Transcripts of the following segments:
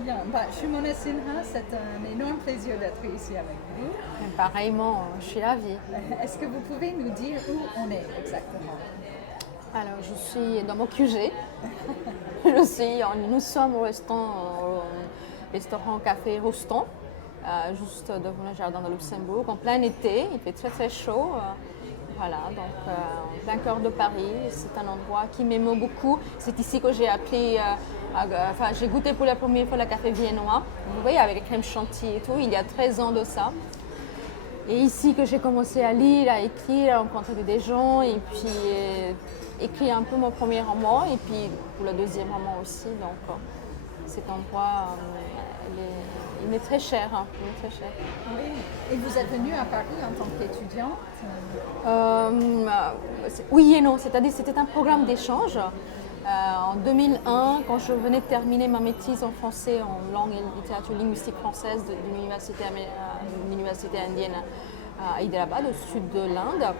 bien. Bah, Shimona Sinha, c'est un énorme plaisir d'être ici avec vous. Et pareillement, je suis ravie. Est-ce que vous pouvez nous dire où on est exactement? Alors, je suis dans mon QG. Nous sommes au restaurant Café Roustan, juste devant le jardin de Luxembourg, en plein été. Il fait très très chaud. Voilà, donc en plein cœur de Paris. C'est un endroit qui m'aime beaucoup. C'est ici que j'ai appris, j'ai goûté pour la première fois le café viennois. Vous voyez, avec les crèmes chantilly et tout, il y a 13 ans de ça. Et ici que j'ai commencé à lire, à écrire, à rencontrer des gens et puis écrire un peu mon premier roman et puis pour le deuxième roman aussi. Donc cet endroit, il m'est très cher. Il m'est très cher. Oui. Et vous êtes venue à Paris en tant qu'étudiante? Oui et non, c'est-à-dire c'était un programme d'échange. En 2001, quand je venais de terminer ma maîtrise en français, en langue et littérature linguistique française de l'université indienne à Hyderabad, au sud de l'Inde.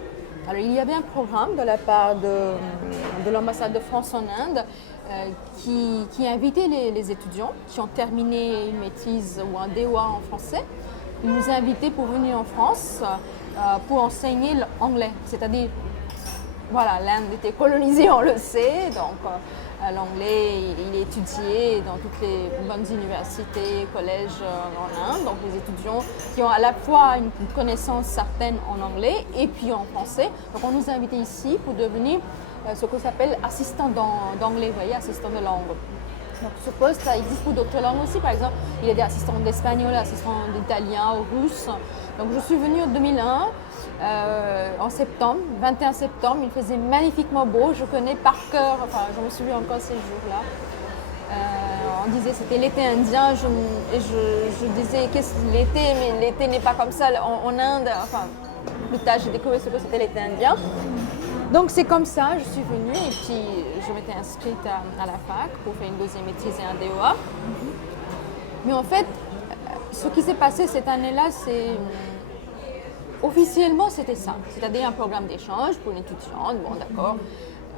Alors il y avait un programme de la part de l'ambassade de France en Inde qui invitait les étudiants qui ont terminé une maîtrise ou un DEA en français. Ils nous invitaient pour venir en France pour enseigner l'anglais, c'est-à-dire voilà, l'Inde était colonisée, on le sait, donc l'anglais il est étudié dans toutes les bonnes universités, collèges en Inde. Donc les étudiants qui ont à la fois une connaissance certaine en anglais et puis en français. Donc on nous a invités ici pour devenir ce qu'on s'appelle assistant d'anglais, vous voyez, assistant de langue. Donc ce poste, ça existe pour d'autres langues aussi. Par exemple, il y a des assistants d'espagnol, assistants d'italien, ou russe. Donc je suis venue en 2001, en septembre, 21 septembre. Il faisait magnifiquement beau. Je connais par cœur, enfin je me souviens encore ces jours-là. On disait c'était l'été indien je disais qu'est-ce que l'été, mais l'été n'est pas comme ça en Inde. Enfin, plus tard j'ai découvert ce que c'était l'été indien. Donc c'est comme ça, je suis venue et puis je m'étais inscrite à la fac pour faire une deuxième maîtrise et un DEA. Mais en fait, ce qui s'est passé cette année-là, officiellement c'était ça. C'est-à-dire un programme d'échange pour une étudiante, bon d'accord,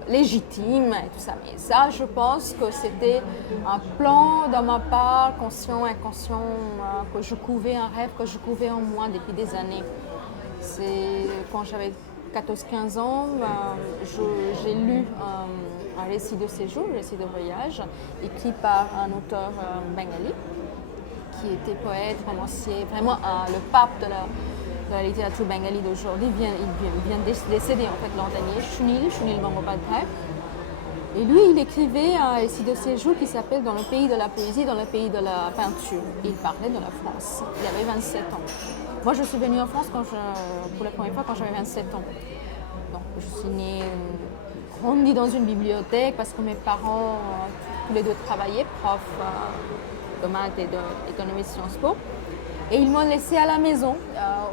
légitime et tout ça. Mais ça, je pense que c'était un plan de ma part, conscient, inconscient, que je couvais un rêve que je couvais en moi depuis des années. C'est quand j'avais 14-15 ans, j'ai lu un récit de séjour, un récit de voyage, écrit par un auteur bengali, qui était poète, romancier, vraiment le pape de la littérature bengali d'aujourd'hui. Il vient décéder en fait l'an dernier, Sunil Gangopadhyay. Et lui, il écrivait un récit de séjour qui s'appelle Dans le pays de la poésie, dans le pays de la peinture. Et il parlait de la France. Il avait 27 ans. Moi, je suis venue en France pour la première fois quand j'avais 27 ans. Donc, je suis née, grandie dans une bibliothèque parce que mes parents, tous les deux travaillaient, profs de maths et d'économie Sciences Po. Et ils m'ont laissée à la maison,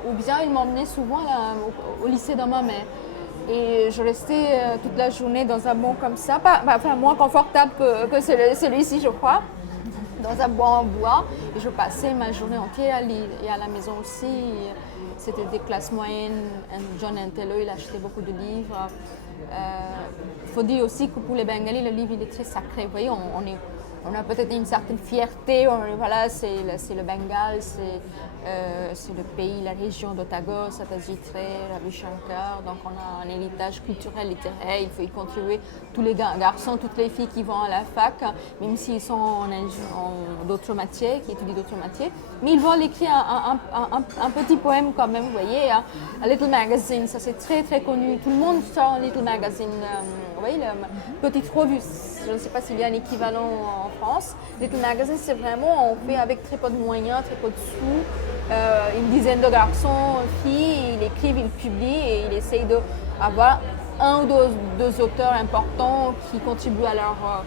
ou bien ils m'emmenaient souvent au lycée de ma mère. Et je restais toute la journée dans un banc comme ça, moins confortable que celui-ci, je crois, dans un banc en bois. Et je passais ma journée entière à lire. Et à la maison aussi, c'était des classes moyennes. John Antello, il achetait beaucoup de livres. Il faut dire aussi que pour les Bengalis, le livre il est très sacré. Vous voyez, on a peut-être une certaine fierté. Voilà, c'est le Bengale, c'est le pays, la région de Tagore, Satyajit Ray, Ravi Shankar. Donc on a un héritage culturel, littéraire. Il faut y contribuer. Tous les garçons, toutes les filles qui vont à la fac, même s'ils sont en d'autres matières, qui étudient d'autres matières, mais ils vont écrire un petit poème quand même. Vous voyez, A Little Magazine, ça c'est très très connu. Tout le monde sort un Little Magazine. Vous voyez, petite revue. Je ne sais pas s'il y a un équivalent en France. Little Magazine, c'est vraiment, on fait avec très peu de moyens, très peu de sous. Une dizaine de garçons, filles, ils écrivent, ils publient et ils essayent d'avoir un ou deux auteurs importants qui contribuent à leur...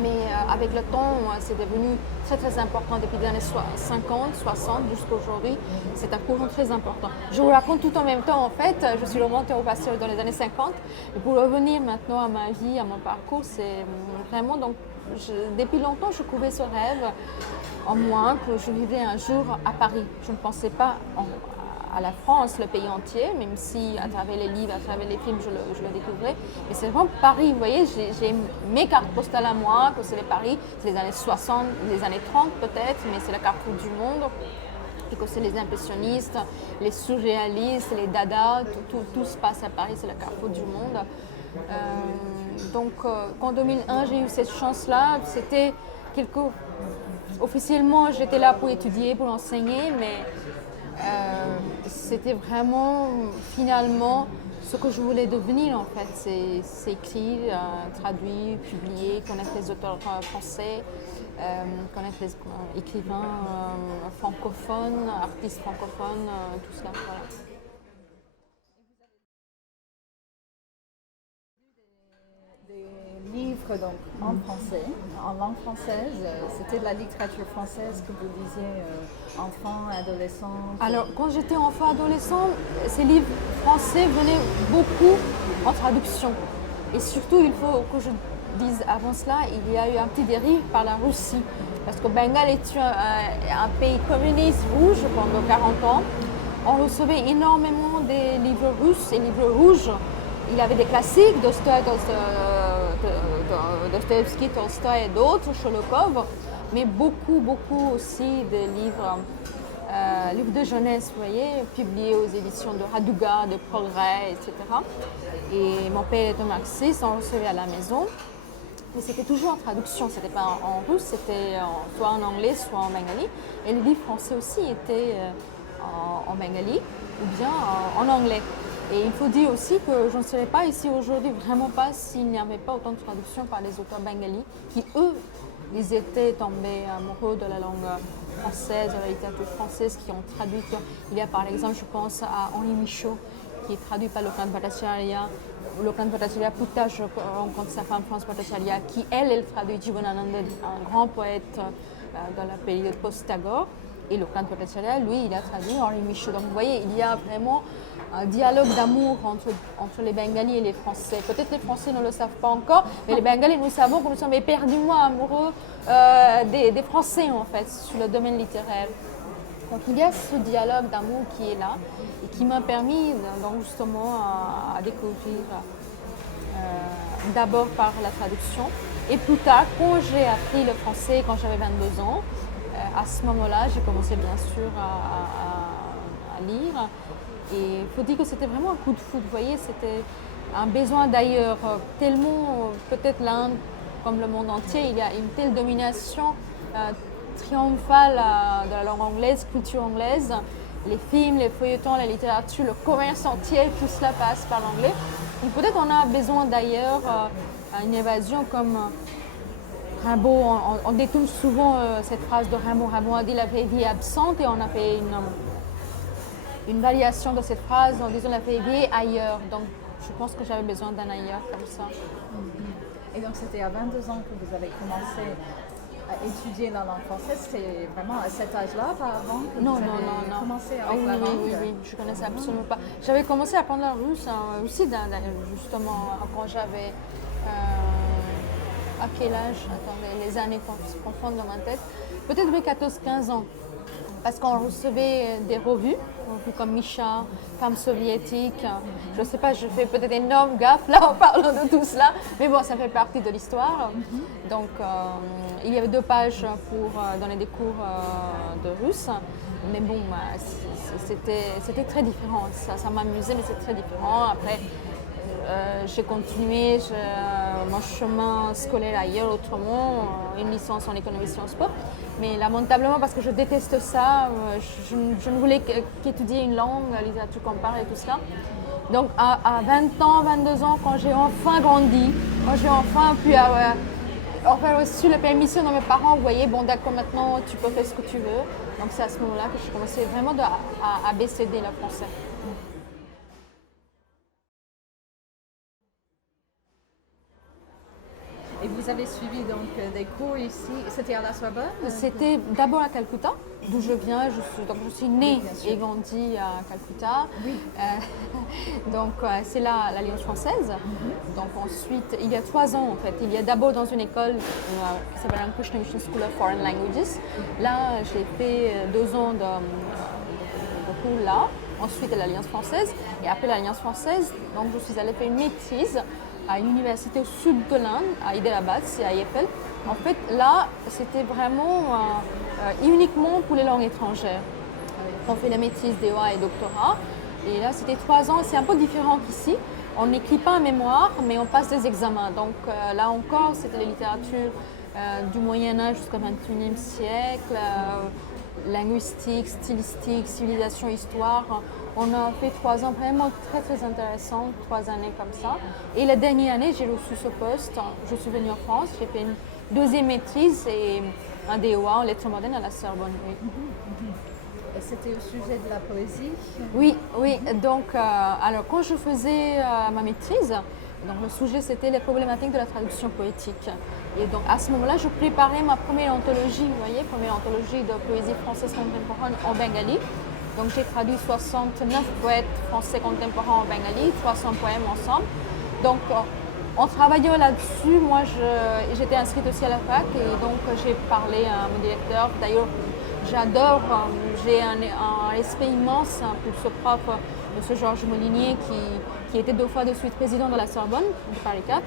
Mais avec le temps, c'est devenu très très important depuis les années 50, 60 jusqu'à aujourd'hui. C'est un courant très important. Je vous raconte tout en même temps en fait. Je suis remontée au passé dans les années 50. Et pour revenir maintenant à ma vie, à mon parcours, c'est vraiment donc depuis longtemps je couvais ce rêve en moi que je vivrais un jour à Paris. Je ne pensais pas à la France, le pays entier, même si à travers les livres, à travers les films, je le découvrais. Mais c'est vraiment Paris, vous voyez, j'ai mes cartes postales à moi, que c'est les Paris, c'est les années 60, les années 30 peut-être, mais c'est la carrefour du monde. Et que c'est les impressionnistes, les surréalistes, les dadas, tout se passe à Paris, c'est le carrefour du monde. Donc, en 2001, j'ai eu cette chance-là. C'était officiellement, j'étais là pour étudier, pour enseigner, mais c'était vraiment finalement ce que je voulais devenir en fait. C'est écrire, traduire, publier, connaître les auteurs français, connaître les écrivains francophones, artistes francophones, tout cela. Voilà. Des livres donc, en français, en langue française. C'était de la littérature française que vous lisiez enfant, adolescent. Alors, quand j'étais enfant, adolescent, ces livres français venaient beaucoup en traduction. Et surtout, il faut que je dise avant cela, il y a eu un petit dérive par la Russie. Parce que Bengale est un pays communiste rouge pendant 40 ans. On recevait énormément des livres russes et livres rouges. Il y avait des classiques, Dostoïevski, Tolstoï et d'autres, Sholokov, mais beaucoup aussi des livres de jeunesse, vous voyez, publiés aux éditions de Raduga, de Progrès, etc. Et mon père était marxiste, on recevait à la maison. Mais c'était toujours en traduction, c'était pas en russe, c'était soit en anglais, soit en bengali. Et les livres français aussi étaient en bengali ou bien en anglais. Et il faut dire aussi que je ne serais pas ici aujourd'hui, vraiment pas, s'il n'y avait pas autant de traductions par les auteurs bengalis, qui eux, ils étaient tombés amoureux de la langue française, de la littérature française, qui ont traduit. Il y a par exemple, je pense à Henri Michaud, qui est traduit par Loknath Bhattacharya. Loknath Bhattacharya, plus tard, je rencontre sa femme France Bhattacharya, qui elle traduit Jivanananda, un grand poète de la période post-Tagore. Et Loknath Bhattacharya, lui, il a traduit Henri Michaud. Donc vous voyez, il y a vraiment un dialogue d'amour entre les Bengalis et les Français. Peut-être les Français ne le savent pas encore, mais les Bengalis, nous savons que nous sommes éperdument amoureux des Français, en fait, sur le domaine littéraire. Donc il y a ce dialogue d'amour qui est là et qui m'a permis donc, justement à découvrir d'abord par la traduction et plus tard, quand j'ai appris le français, quand j'avais 22 ans, à ce moment-là, j'ai commencé bien sûr à lire. Et il faut dire que c'était vraiment un coup de foudre, vous voyez, c'était un besoin d'ailleurs, tellement, peut-être l'Inde, comme le monde entier, il y a une telle domination triomphale de la langue anglaise, culture anglaise, les films, les feuilletons, la littérature, le commerce entier, tout cela passe par l'anglais. Et peut-être on a besoin d'ailleurs une évasion comme Rimbaud, on détourne souvent cette phrase de Rimbaud. Rimbaud a dit la vraie vie est absente et on a fait une variation de cette phrase en disant la vraie vie est ailleurs. Donc je pense que j'avais besoin d'un ailleurs comme ça. Et donc c'était à 22 ans que vous avez commencé à étudier la langue française. C'était vraiment à cet âge-là, pas avant que vous avez commencé avec la langue? Oui, je ne connaissais absolument pas. J'avais commencé à apprendre la russe aussi, justement, quand j'avais... à quel âge? Attendez, les années se confondent dans ma tête. Peut-être 14-15 ans. Parce qu'on recevait des revues comme Misha, Femmes soviétiques. Je ne sais pas, je fais peut-être énorme gaffe là en parlant de tout cela, mais bon, ça fait partie de l'histoire. Donc, il y avait 2 pages pour donner des cours de russe, mais bon, c'était très différent. Ça m'amusait, mais c'est très différent. Après, j'ai continué mon chemin scolaire ailleurs autrement, une licence en économie Sciences Po. Mais lamentablement, parce que je déteste ça, je ne voulais qu'étudier une langue, la littérature qu'on parle et tout cela. Donc à 20 ans, 22 ans, quand j'ai enfin grandi, quand j'ai enfin pu avoir reçu la permission de mes parents, vous voyez, bon d'accord, maintenant tu peux faire ce que tu veux. Donc c'est à ce moment-là que je commençais vraiment à abécéder le français. Et vous avez suivi donc des cours ici, c'était à la Sorbonne? C'était d'abord à Calcutta, d'où je viens. Je suis née et grandie à Calcutta. Oui. Donc c'est là l'Alliance française. Donc ensuite, il y a 3 ans en fait, il y a d'abord dans une école qui s'appelle Krishna Mission School of Foreign Languages. Là, j'ai fait 2 ans de cours là. ensuite à l'Alliance française. Et après l'Alliance française, donc je suis allée faire une maîtrise à une université au sud de l'Inde, à Hyderabad, c'est à IFL. En fait, là, c'était vraiment uniquement pour les langues étrangères. On fait la maîtrise DEA et doctorat. Et là, c'était 3 ans. C'est un peu différent qu'ici. On n'écrit pas un mémoire, mais on passe des examens. Donc là encore, c'était la littérature du Moyen-Âge jusqu'au XXIe siècle, linguistique, stylistique, civilisation, histoire. On a fait 3 ans vraiment très très intéressants, 3 années comme ça. Et la dernière année, j'ai reçu ce poste. Je suis venue en France, j'ai fait une deuxième maîtrise et un DEA en lettres modernes à la Sorbonne. Oui. Et c'était au sujet de la poésie? Oui, oui. Donc, alors quand je faisais ma maîtrise, donc le sujet c'était les problématiques de la traduction poétique. Et donc à ce moment-là, je préparais ma première anthologie, vous voyez, première anthologie de poésie française contemporaine en bengali. Donc j'ai traduit 69 poètes français contemporains en bengali, 300 poèmes ensemble. Donc en travaillant là-dessus, moi j'étais inscrite aussi à la fac et donc j'ai parlé à mon directeur. D'ailleurs, j'adore, j'ai un respect immense pour ce prof, M. Georges Molinier, qui était 2 fois de suite président de la Sorbonne, de Paris 4.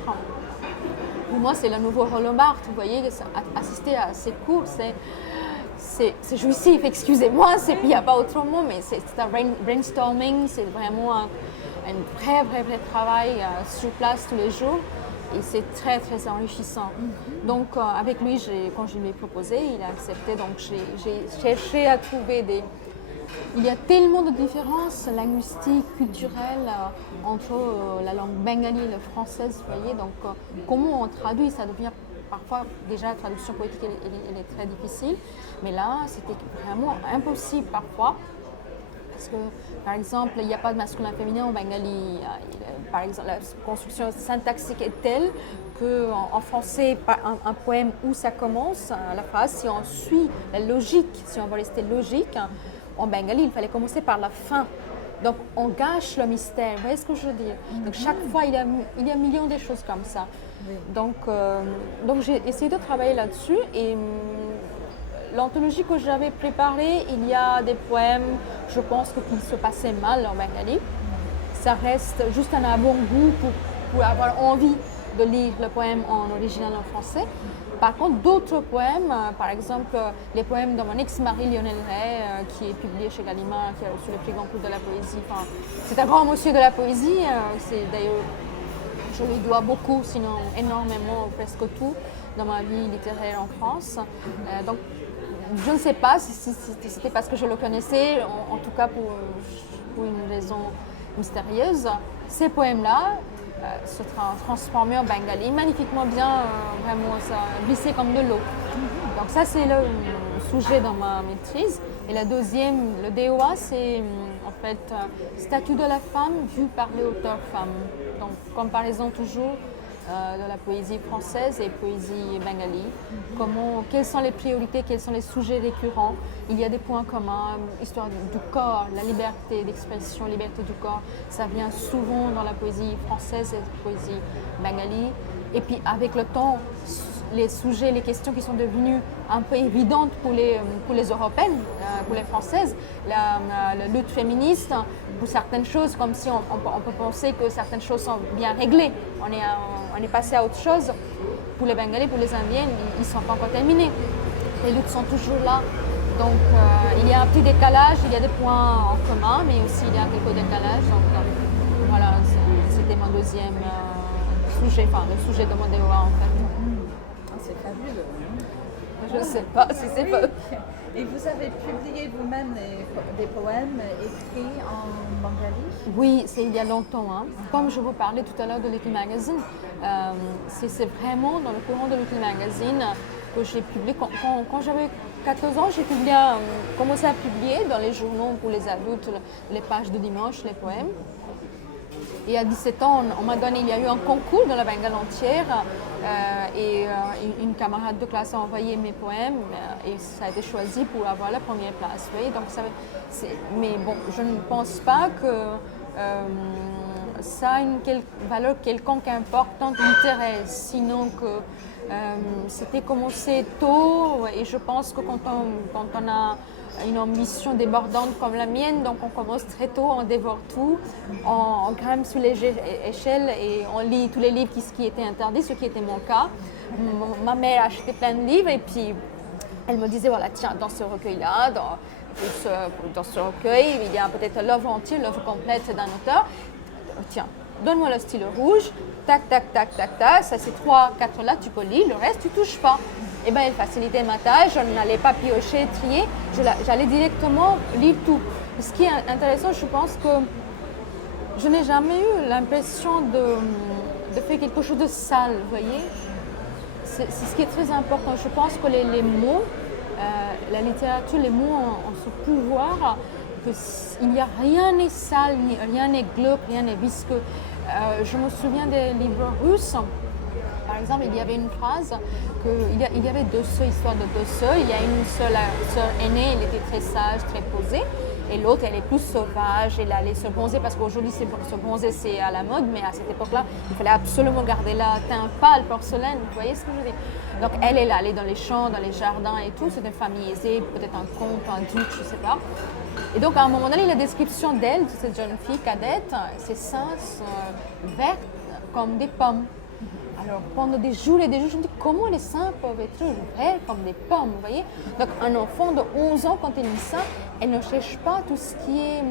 Pour moi, c'est le nouveau Roland Barthes. Vous voyez, assister à ces cours, c'est jouissif, excusez-moi, il n'y a pas autre mot, mais c'est un brainstorming, c'est vraiment un vrai travail sur place tous les jours. Et c'est très très enrichissant. Donc avec lui, quand je lui ai proposé, il a accepté. Donc j'ai cherché à trouver des... Il y a tellement de différences linguistiques, culturelles entre la langue bengali et la française, vous voyez. Donc comment on traduit, ça devient parfois, déjà la traduction poétique, elle est très difficile. Mais là, c'était vraiment impossible parfois. Parce que, par exemple, il n'y a pas de masculin féminin en bengali. Par exemple, la construction syntaxique est telle qu'en français, un poème où ça commence, la phrase, si on suit la logique, si on veut rester logique, en bengali, il fallait commencer par la fin. Donc, on gâche le mystère. Vous voyez ce que je veux dire? Donc, chaque fois, il y a un million de choses comme ça. Oui. Donc j'ai essayé de travailler là-dessus et l'anthologie que j'avais préparée, il y a des poèmes, je pense qu'il se passait mal en bengali. Ça reste juste un avant-goût pour avoir envie de lire le poème en original en français. Par contre, d'autres poèmes, par exemple les poèmes de mon ex-mari Lionel Ray, qui est publié chez Gallimard, qui a reçu le prix Goncourt de la poésie. Enfin, c'est un grand monsieur de la poésie. C'est d'ailleurs, je lui dois beaucoup, sinon énormément, presque tout, dans ma vie littéraire en France. Donc, je ne sais pas si c'était parce que je le connaissais, en tout cas pour une raison mystérieuse. Ces poèmes-là se transformaient en bengali, magnifiquement bien, vraiment, ça glissait comme de l'eau. Donc ça, c'est le sujet dans ma maîtrise. Et la deuxième, le DEA, c'est en fait statut de la femme vu par les auteurs femmes. Donc comparaison toujours de la poésie française et poésie bengali. Quelles sont les priorités, quels sont les sujets récurrents. Il y a des points communs, histoire du corps, la liberté d'expression, liberté du corps. Ça vient souvent dans la poésie française et la poésie bengali. Et puis avec le temps, les sujets, les questions qui sont devenues un peu évidentes pour les Européennes, pour les Françaises, la lutte féministe, pour certaines choses, comme si on peut penser que certaines choses sont bien réglées. On est passé à autre chose. Pour les Bengalais, pour les Indiennes, ils ne sont pas encore terminés. Les luttes sont toujours là. Donc il y a un petit décalage, il y a des points en commun, mais aussi il y a quelques décalages. Donc voilà, c'était mon deuxième sujet, enfin le sujet de mon DEA en fait. C'est fabuleux. Je ne sais pas si c'est pas... Et vous avez publié vous-même des poèmes écrits en bengali? Oui, c'est il y a longtemps. Hein. Comme je vous parlais tout à l'heure de Little Magazine, c'est vraiment dans le courant de Little Magazine que j'ai publié. Quand j'avais 14 ans, j'ai commencé à publier dans les journaux pour les adultes, les pages de dimanche, les poèmes. Et à 17 ans, on m'a donné, il y a eu un concours dans la Bengale entière et une camarade de classe a envoyé mes poèmes et ça a été choisi pour avoir la première place. Vous voyez, donc mais bon, je ne pense pas que ça a une valeur quelconque importante littéraire, sinon que c'était commencé tôt et je pense que quand on a une ambition débordante comme la mienne, donc on commence très tôt, on dévore tout, on grimpe sur les échelles et on lit tous les livres qui étaient interdits, ce qui était mon cas. Ma mère achetait plein de livres et puis elle me disait, voilà, tiens, dans ce recueil-là, dans ce recueil, il y a peut-être l'œuvre entière, l'œuvre complète d'un auteur. Tiens, donne-moi le stylo rouge, tac, tac, tac, tac, tac, ça c'est 3-4 là, tu peux lire, le reste tu touches pas. Et bien elle facilitait ma tâche, je n'allais pas piocher, trier, j'allais directement lire tout. Ce qui est intéressant, je pense que je n'ai jamais eu l'impression de faire quelque chose de sale, vous voyez. C'est ce qui est très important. Je pense que les mots, la littérature, les mots ont ce pouvoir qu'il n'y a rien n'est sale, rien n'est glauque, rien n'est visqueux. Je me souviens des livres russes. Par exemple, il y avait une phrase qu'il y avait deux sœurs, histoire de deux sœurs. Il y a une seule sœur aînée, elle était très sage, très posée. Et l'autre, elle est plus sauvage, elle allait se bronzer parce qu'aujourd'hui, se bronzer, c'est à la mode, mais à cette époque-là, il fallait absolument garder la teint pâle, porcelaine, vous voyez ce que je veux dire? Donc elle allait dans les champs, dans les jardins et tout, c'est une famille aisée, peut-être un comte, un duc, je ne sais pas. Et donc à un moment donné, la description d'elle, de cette jeune fille cadette, ses seins sont verts comme des pommes. Alors pendant des jours et des jours, je me dis comment les seins peuvent être verts comme des pommes, vous voyez. Donc un enfant de 11 ans, quand il lit ça, elle ne cherche pas tout ce qui est...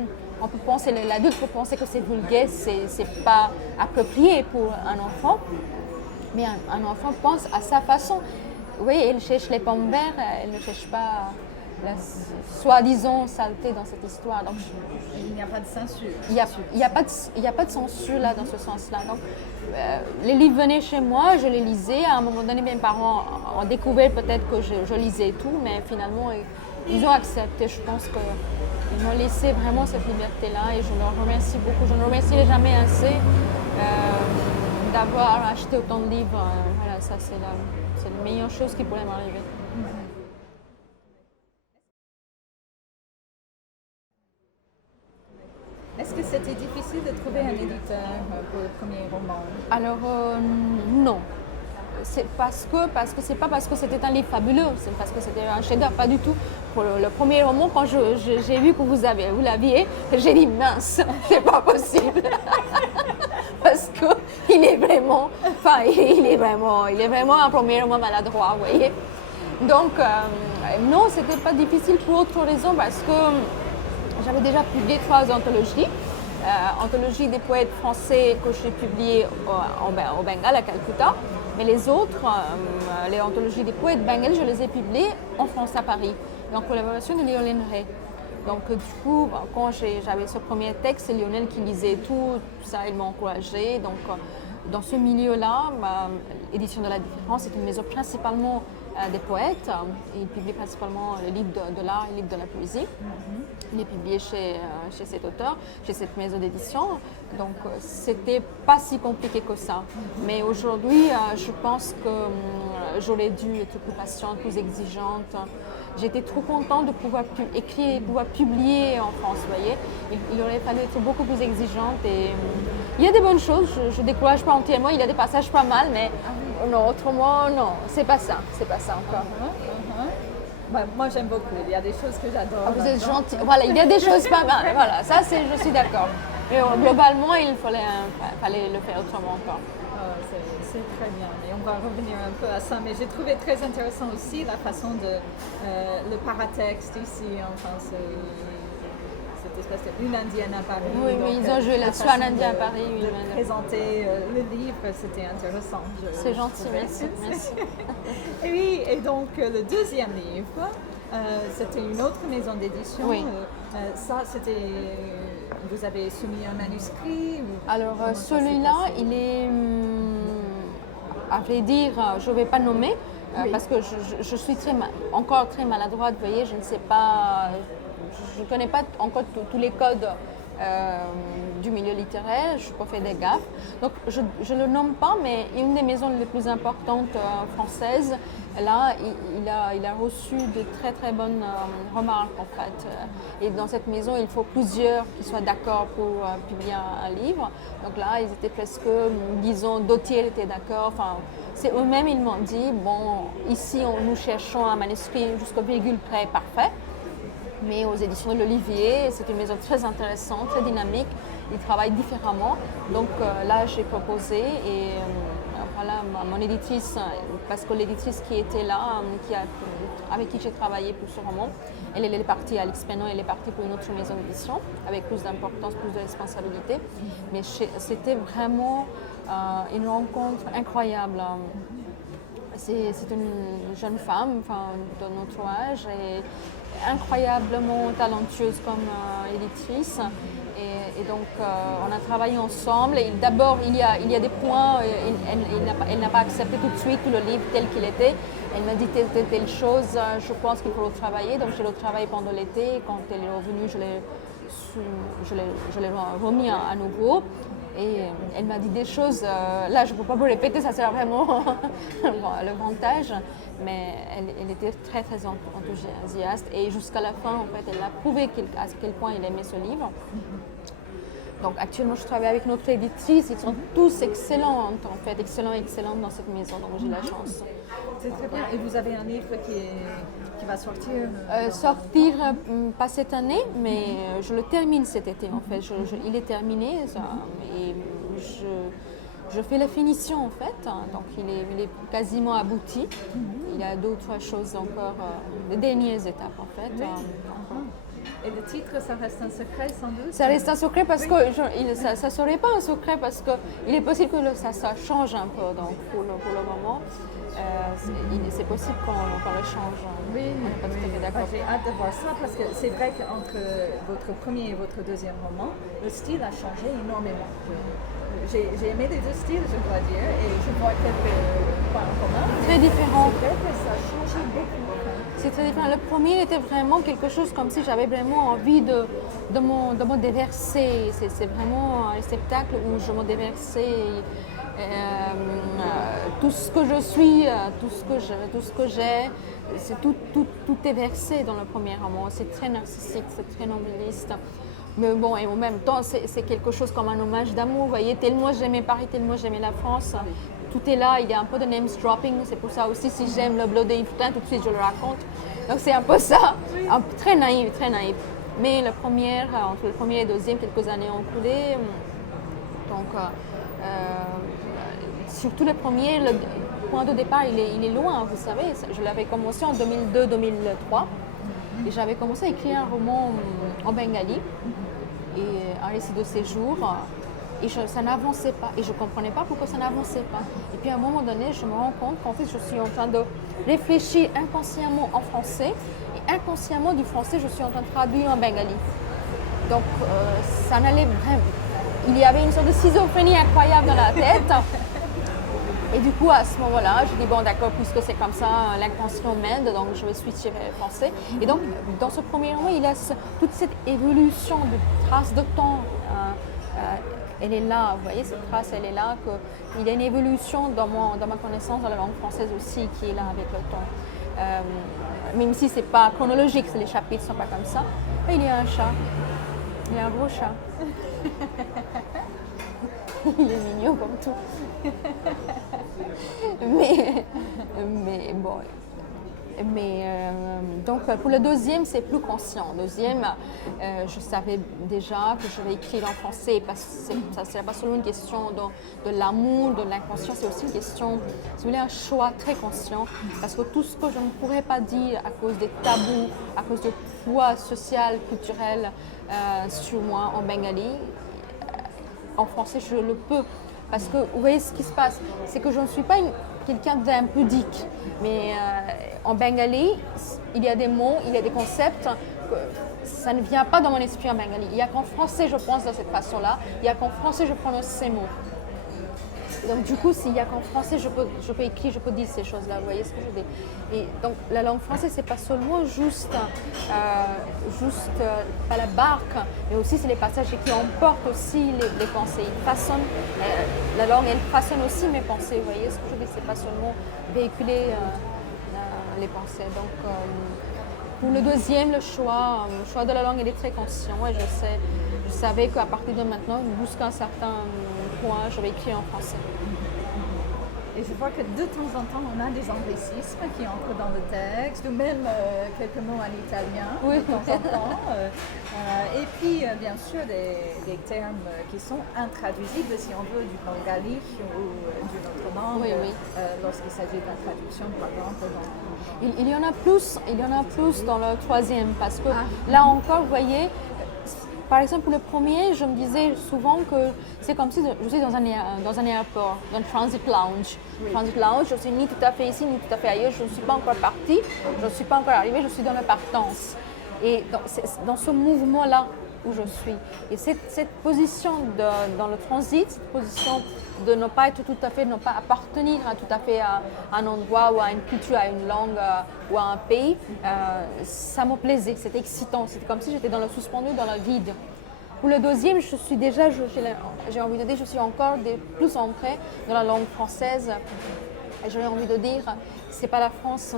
On peut penser, l'adulte peut penser que c'est vulgaire, c'est pas approprié pour un enfant. Mais un enfant pense à sa façon. Vous voyez, elle cherche les pommes vertes, elle ne cherche pas la soi-disant saleté dans cette histoire. Donc, il n'y a pas de censure. Il n'y a pas de censure là, dans ce sens-là. Donc, les livres venaient chez moi, je les lisais. À un moment donné, mes parents ont découvert peut-être que je lisais tout, mais finalement, ils ont accepté. Je pense qu'ils m'ont laissé vraiment cette liberté-là et je leur remercie beaucoup. Je ne remercierai jamais assez d'avoir acheté autant de livres. Voilà, ça, c'est la meilleure chose qui pourrait m'arriver. Est-ce que c'était difficile de trouver un éditeur pour le premier roman? Alors, non. C'est parce que c'est pas parce que c'était un livre fabuleux, c'est parce que c'était un chef-d'œuvre, pas du tout. Pour le premier roman, quand j'ai vu que vous l'aviez, j'ai dit mince, c'est pas possible. Parce que il est vraiment un premier roman maladroit, vous voyez. Donc, non, c'était pas difficile pour autre raison, parce que j'avais déjà publié 3 anthologies. Anthologie des poètes français que j'ai publiées au Bengale, à Calcutta. Mais les autres, les anthologies des poètes bengalais, je les ai publiées en France, à Paris, en collaboration de Lionel Ray. Donc du coup, quand j'avais ce premier texte, c'est Lionel qui lisait tout ça, il m'a encouragée. Donc dans ce milieu-là, Édition de la Différence est une maison principalement des poètes. Il publie principalement les livres de l'art et les livres de la poésie. Il est publié chez cet auteur, chez cette maison d'édition. Donc, c'était pas si compliqué que ça. Mais aujourd'hui, je pense que j'aurais dû être plus patiente, plus exigeante. J'étais trop contente de pouvoir écrire, pouvoir publier en France, vous voyez. Il aurait fallu être beaucoup plus exigeante. Et il y a des bonnes choses, je ne décourage pas entièrement. Il y a des passages pas mal, mais non, autrement, non, c'est pas ça encore. Bah, moi, j'aime beaucoup. Il y a des choses que j'adore. Ah, vous êtes gentil. Voilà, il y a des choses pas mal. Voilà, ça, je suis d'accord. Mais globalement, il fallait le faire autrement encore. C'est très bien. Et on va revenir un peu à ça. Mais j'ai trouvé très intéressant aussi la façon de le paratexte ici. Enfin, cette espèce d'une indienne à Paris. Oui, mais ils ont joué là-dessus, un indien à Paris. De présenter le livre, c'était intéressant. C'est gentil, merci. Et oui, et donc le deuxième livre, c'était une autre maison d'édition. Oui. Ça, c'était... Vous avez soumis un manuscrit Alors, celui-là, il est... à vrai dire, je ne vais pas nommer, parce que je suis encore très maladroite, vous voyez, je ne sais pas... Je ne connais pas encore tous les codes du milieu littéraire, je peux faire des gaffes. Donc je ne le nomme pas, mais une des maisons les plus importantes françaises, là, il a reçu de très très bonnes remarques en fait. Et dans cette maison, il faut plusieurs qui soient d'accord pour publier un livre. Donc là, ils étaient presque, disons, Dautier était d'accord. Enfin, c'est eux-mêmes, ils m'ont dit, bon, ici, nous cherchons un manuscrit jusqu'au virgule près parfait. mais aux éditions de l'Olivier. C'est une maison très intéressante, très dynamique. Ils travaillent différemment. Donc là, j'ai proposé et voilà, mon éditrice, parce que l'éditrice qui était là, avec qui j'ai travaillé pour ce roman, elle est partie, Alix Pennon, elle est partie pour une autre maison d'édition, avec plus d'importance, plus de responsabilité. Mais c'était vraiment une rencontre incroyable. C'est une jeune femme de notre âge et incroyablement talentueuse comme éditrice. Et donc, on a travaillé ensemble. Et d'abord, il y a des points, elle n'a pas accepté tout de suite le livre tel qu'il était. Elle m'a dit telle chose, je pense qu'il faut le travailler. Donc, je l'ai travaillé pendant l'été. Quand elle est revenue, je l'ai remis à nouveau. Et elle m'a dit des choses, là je ne peux pas vous répéter, ça sera vraiment le montage, mais elle était très très enthousiaste et jusqu'à la fin en fait elle a prouvé à quel point elle aimait ce livre. Donc actuellement je travaille avec notre éditrice, ils sont tous excellents en fait, excellents dans cette maison, donc j'ai la chance. C'est très bien. Et vous avez un livre qui va sortir Sortir pas cette année, mais je le termine cet été en fait. Il est terminé et je fais la finition en fait. Donc il est quasiment abouti. Il y a d'autres choses encore, les dernières étapes en fait. Et le titre, ça reste un secret sans doute? Ça reste un secret parce que ça ne serait pas un secret parce qu'il est possible que ça change un peu donc pour le moment. C'est possible qu'on le change. Oui, on n'est pas tout à fait d'accord. J'ai hâte de voir ça parce que c'est vrai qu'entre votre premier et votre deuxième roman, le style a changé énormément. J'ai aimé les deux styles, je dois dire, et je vois quelques points en commun. Très différent. C'est vrai que ça a changé beaucoup. C'est très différent. Le premier il était vraiment quelque chose comme si j'avais vraiment envie de me déverser. C'est vraiment un spectacle où je me déversais. Tout ce que je suis, tout ce que j'ai, tout est versé dans le premier roman. C'est très narcissique, c'est très nobliste. Mais bon, et en même temps, c'est quelque chose comme un hommage d'amour. Vous voyez, tellement j'aimais Paris, tellement j'aimais la France. Tout est là, il y a un peu de name dropping. C'est pour ça aussi, si j'aime le Bleu des Foutins, tout de suite je le raconte. Donc c'est un peu ça, très naïf, très naïf. Mais entre le premier et le deuxième, quelques années ont coulé. Donc, surtout le premier, le point de départ, il est loin, vous savez. Je l'avais commencé en 2002-2003 et j'avais commencé à écrire un roman en bengali et un récit de séjour et ça n'avançait pas et je ne comprenais pas pourquoi ça n'avançait pas. Et puis à un moment donné, je me rends compte qu'en fait, je suis en train de réfléchir inconsciemment en français et inconsciemment du français, je suis en train de traduire en bengali. Donc ça n'allait vraiment. Il y avait une sorte de schizophrénie incroyable dans la tête. Et du coup, à ce moment-là, je dis bon d'accord, puisque c'est comme ça, l'inconscient m'aide, donc je vais switcher vers le français. Et donc, dans ce premier roman, il y a toute cette évolution de traces de temps. Elle est là, vous voyez, cette trace, elle est là. Il y a une évolution dans ma connaissance de la langue française aussi qui est là avec le temps. Même si ce n'est pas chronologique, les chapitres ne sont pas comme ça. Mais il y a un chat. Il y a un gros chat. Il est mignon comme tout. Mais bon. Donc pour le deuxième, c'est plus conscient. Deuxième, je savais déjà que je vais écrire en français parce que ça ne serait pas seulement une question de l'amour, de l'inconscient, c'est aussi une question, si vous voulez, un choix très conscient. Parce que tout ce que je ne pourrais pas dire à cause des tabous, à cause du poids social, culturel sur moi en bengali, en français, je le peux. Parce que vous voyez ce qui se passe, c'est que je ne suis pas quelqu'un d'impudique. Mais en bengali, il y a des mots, il y a des concepts, que ça ne vient pas dans mon esprit en bengali. Il n'y a qu'en français je pense de cette façon-là, il n'y a qu'en français je prononce ces mots. Donc du coup, s'il n'y a qu'en français, je peux écrire, je peux dire ces choses-là, vous voyez ce que je veux dire. Et donc la langue française, c'est pas seulement juste à la barque, mais aussi c'est les passages qui emportent aussi les pensées. La langue, elle façonne aussi mes pensées, vous voyez ce que je veux dire, c'est pas seulement véhiculer les pensées. Donc pour le deuxième, le choix de la langue, il est très conscient et je savais qu'à partir de maintenant, jusqu'à un certain point, je vais écrire en français. Et je vois que de temps en temps, on a des anglicismes qui entrent dans le texte, ou même quelques mots en italien de temps en temps. Et puis, bien sûr, des termes qui sont intraduisibles, si on veut, du bengali ou d'une autre langue, lorsqu'il s'agit de la traduction, par exemple. Il y en a plus dans le troisième, parce que là encore, vous voyez, par exemple, pour le premier, je me disais souvent que c'est comme si je suis dans un aéroport, dans le transit lounge. Transit lounge, je suis ni tout à fait ici, ni tout à fait ailleurs, je ne suis pas encore partie, je ne suis pas encore arrivée, je suis dans la partance. Et c'est dans ce mouvement-là où je suis. Et cette position dans le transit, cette position de ne pas être tout à fait, de ne pas appartenir tout à fait à un endroit ou à une culture, à une langue ou à un pays, ça me plaisait, c'était excitant, c'était comme si j'étais dans le suspendu, dans le vide. Pour le deuxième, je suis déjà, j'ai envie de dire, je suis encore plus ancrée dans la langue française. Et j'aurais envie de dire, c'est pas la France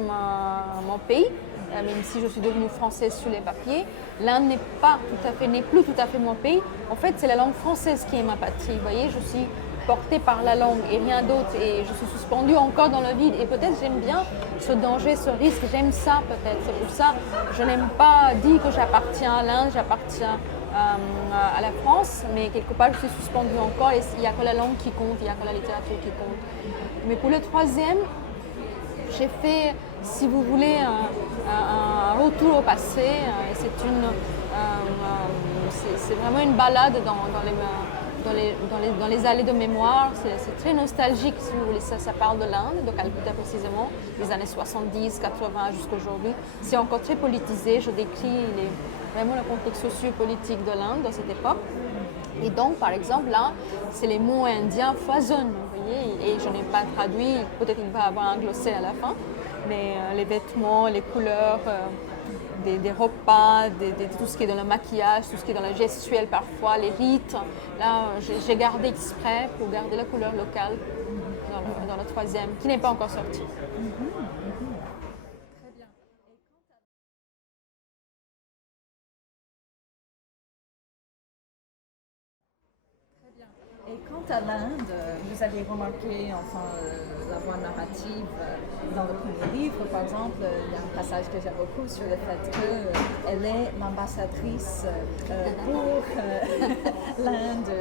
mon pays, même si je suis devenue française sur les papiers. L'Inde n'est plus tout à fait mon pays. En fait, c'est la langue française qui est ma patrie. Vous voyez, je suis portée par la langue et rien d'autre. Et je suis suspendue encore dans le vide. Et peut-être j'aime bien ce danger, ce risque. J'aime ça peut-être. C'est pour ça que je n'aime pas dire que j'appartiens à l'Inde, j'appartiens à la France. Mais quelque part, je suis suspendue encore. Et il n'y a que la langue qui compte, il n'y a que la littérature qui compte. Mais pour le troisième, j'ai fait, si vous voulez, un retour au passé. C'est vraiment une balade dans les allées de mémoire. C'est très nostalgique, si vous voulez. Ça parle de l'Inde, de Calcutta précisément, des années 70, 80 jusqu'à aujourd'hui. C'est encore très politisé. Je décris vraiment le contexte socio-politique de l'Inde dans cette époque. Et donc, par exemple, là, c'est les mots indiens foisonnent, vous voyez, et je n'ai pas traduit, peut-être qu'il va y avoir un glossaire à la fin, mais les vêtements, les couleurs, des repas, tout ce qui est dans le maquillage, tout ce qui est dans le gestuel parfois, les rites, là, j'ai gardé exprès pour garder la couleur locale dans le troisième, qui n'est pas encore sorti. Et quant à l'Inde, vous avez remarqué la voie narrative dans le premier livre, par exemple, il y a un passage que j'aime beaucoup sur le fait qu'elle est l'ambassadrice pour l'Inde,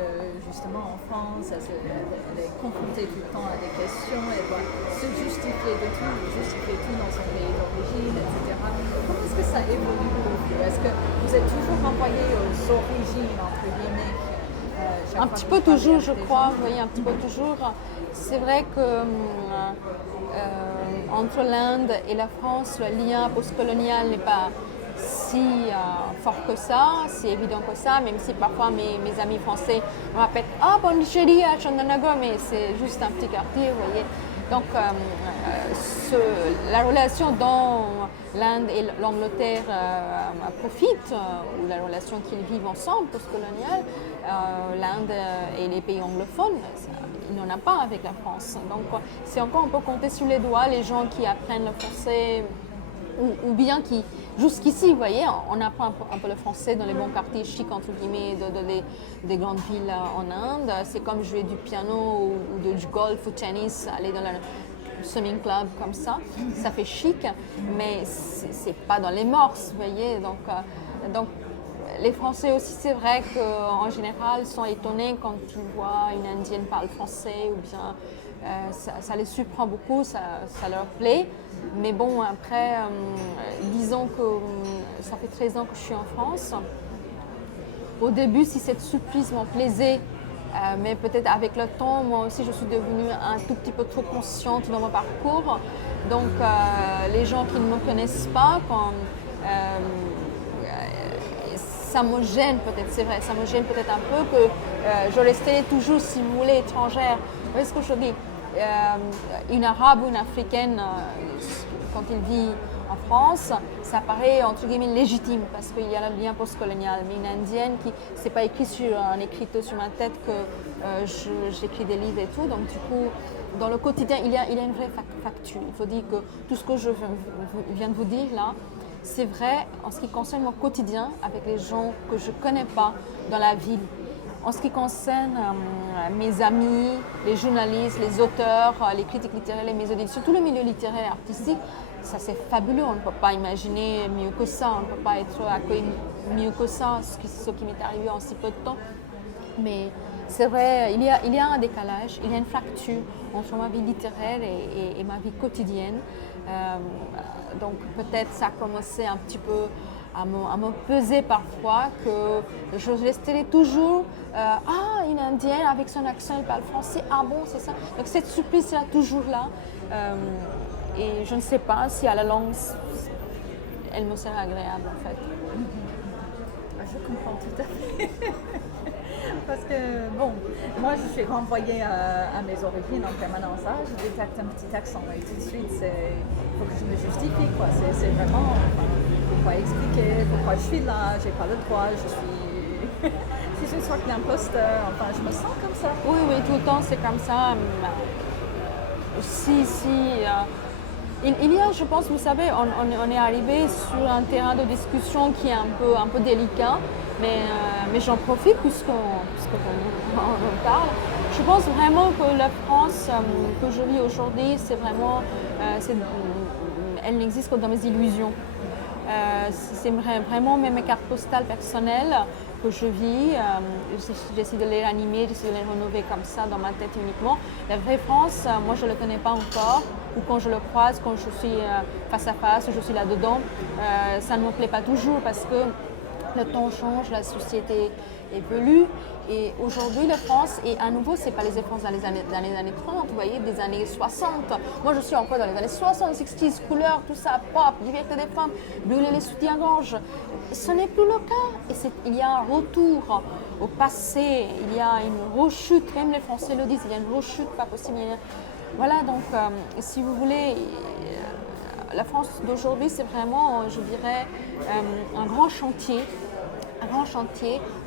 justement en France. Elle est confrontée tout le temps à des questions, elle doit se justifier de tout, justifier tout dans son pays d'origine, etc. Comment est-ce que ça évolue pour vous? Est-ce que vous êtes toujours renvoyé aux origines, entre guillemets? Un petit peu toujours, je crois, oui, un petit peu toujours. C'est vrai que entre l'Inde et la France, le lien postcolonial n'est pas si fort que ça, si évident que ça, même si parfois mes amis français me rappellent « Ah, Pondichéry à Chandanagar », mais c'est juste un petit quartier, vous voyez. Donc, la relation dont l'Inde et l'Angleterre profitent, ou la relation qu'ils vivent ensemble, postcoloniale, l'Inde et les pays anglophones, il n'en a pas avec la France. Donc, c'est encore, on peut compter sur les doigts les gens qui apprennent le français, ou bien qui, jusqu'ici, vous voyez, on apprend un peu le français dans les bons quartiers chics, entre guillemets, des grandes villes en Inde. C'est comme jouer du piano ou du golf ou tennis, aller dans le swimming club comme ça. Ça fait chic, mais c'est pas dans les mœurs, vous voyez. Donc les Français aussi, c'est vrai qu'en général, sont étonnés quand ils voient une Indienne parler français, ou bien ça les surprend beaucoup, ça leur plaît. Mais bon, après, disons que ça fait 13 ans que je suis en France. Au début, si cette surprise m'en plaisait, mais peut-être avec le temps, moi aussi, je suis devenue un tout petit peu trop consciente dans mon parcours. Donc, les gens qui ne me connaissent pas, ça me gêne peut-être, c'est vrai, ça me gêne peut-être un peu que je restais toujours, si vous voulez, étrangère. Vous voyez ce que je dis? Une arabe ou une africaine, quand il vit en France, ça paraît entre guillemets légitime parce qu'il y a le lien postcolonial. Mais une indienne c'est pas écrit sur un écriteau sur ma tête que j'écris des livres et tout. Donc du coup, dans le quotidien, il y a une vraie facture. Il faut dire que tout ce que je viens de vous dire là, c'est vrai en ce qui concerne mon quotidien avec les gens que je connais pas dans la ville. En ce qui concerne mes amis, les journalistes, les auteurs, les critiques littéraires, les maisons d'édition, tout le milieu littéraire et artistique, ça c'est fabuleux, on ne peut pas imaginer mieux que ça, on ne peut pas être accueilli mieux que ça, ce qui m'est arrivé en si peu de temps. Mais c'est vrai, il y a un décalage, il y a une fracture entre ma vie littéraire et ma vie quotidienne. Donc peut-être ça a commencé un petit peu à me peser parfois, que je resterai toujours une indienne avec son accent, elle parle français, ah bon c'est ça. Donc cette surprise sera toujours là. Et je ne sais pas si à la longue, elle me sera agréable en fait. Je comprends tout à fait. Parce que, bon, moi je suis renvoyée à mes origines en permanence. Je détecte un petit accent et tout de suite, il faut que je me justifie, quoi. C'est vraiment, pourquoi expliquer, pourquoi je suis là, j'ai pas le droit, je suis une sorte d'imposteur, enfin je me sens comme ça. Oui, tout le temps c'est comme ça. Il y a, je pense, vous savez, on est arrivé sur un terrain de discussion qui est un peu délicat, mais j'en profite puisqu'on en parle. Je pense vraiment que la France que je vis aujourd'hui, elle n'existe que dans mes illusions. C'est vraiment mes cartes postales personnelles que je vis. J'essaie de les ranimer, j'essaie de les renouveler comme ça dans ma tête uniquement. La vraie France, moi je ne la connais pas encore. Ou quand je le croise, quand je suis face à face, je suis là-dedans, ça ne me plaît pas toujours parce que le temps change, la société évolue. Et aujourd'hui, la France, et à nouveau, ce n'est pas les France dans les années 30, vous voyez, des années 60. Moi, je suis encore dans les années 60, 60s, couleurs, tout ça, pop, liberté des femmes, brûler les soutiens-gorge. Ce n'est plus le cas. Et il y a un retour au passé, il y a une rechute, même les Français le disent, il y a une rechute pas possible. Voilà, donc, si vous voulez, la France d'aujourd'hui, c'est vraiment, je dirais, un grand chantier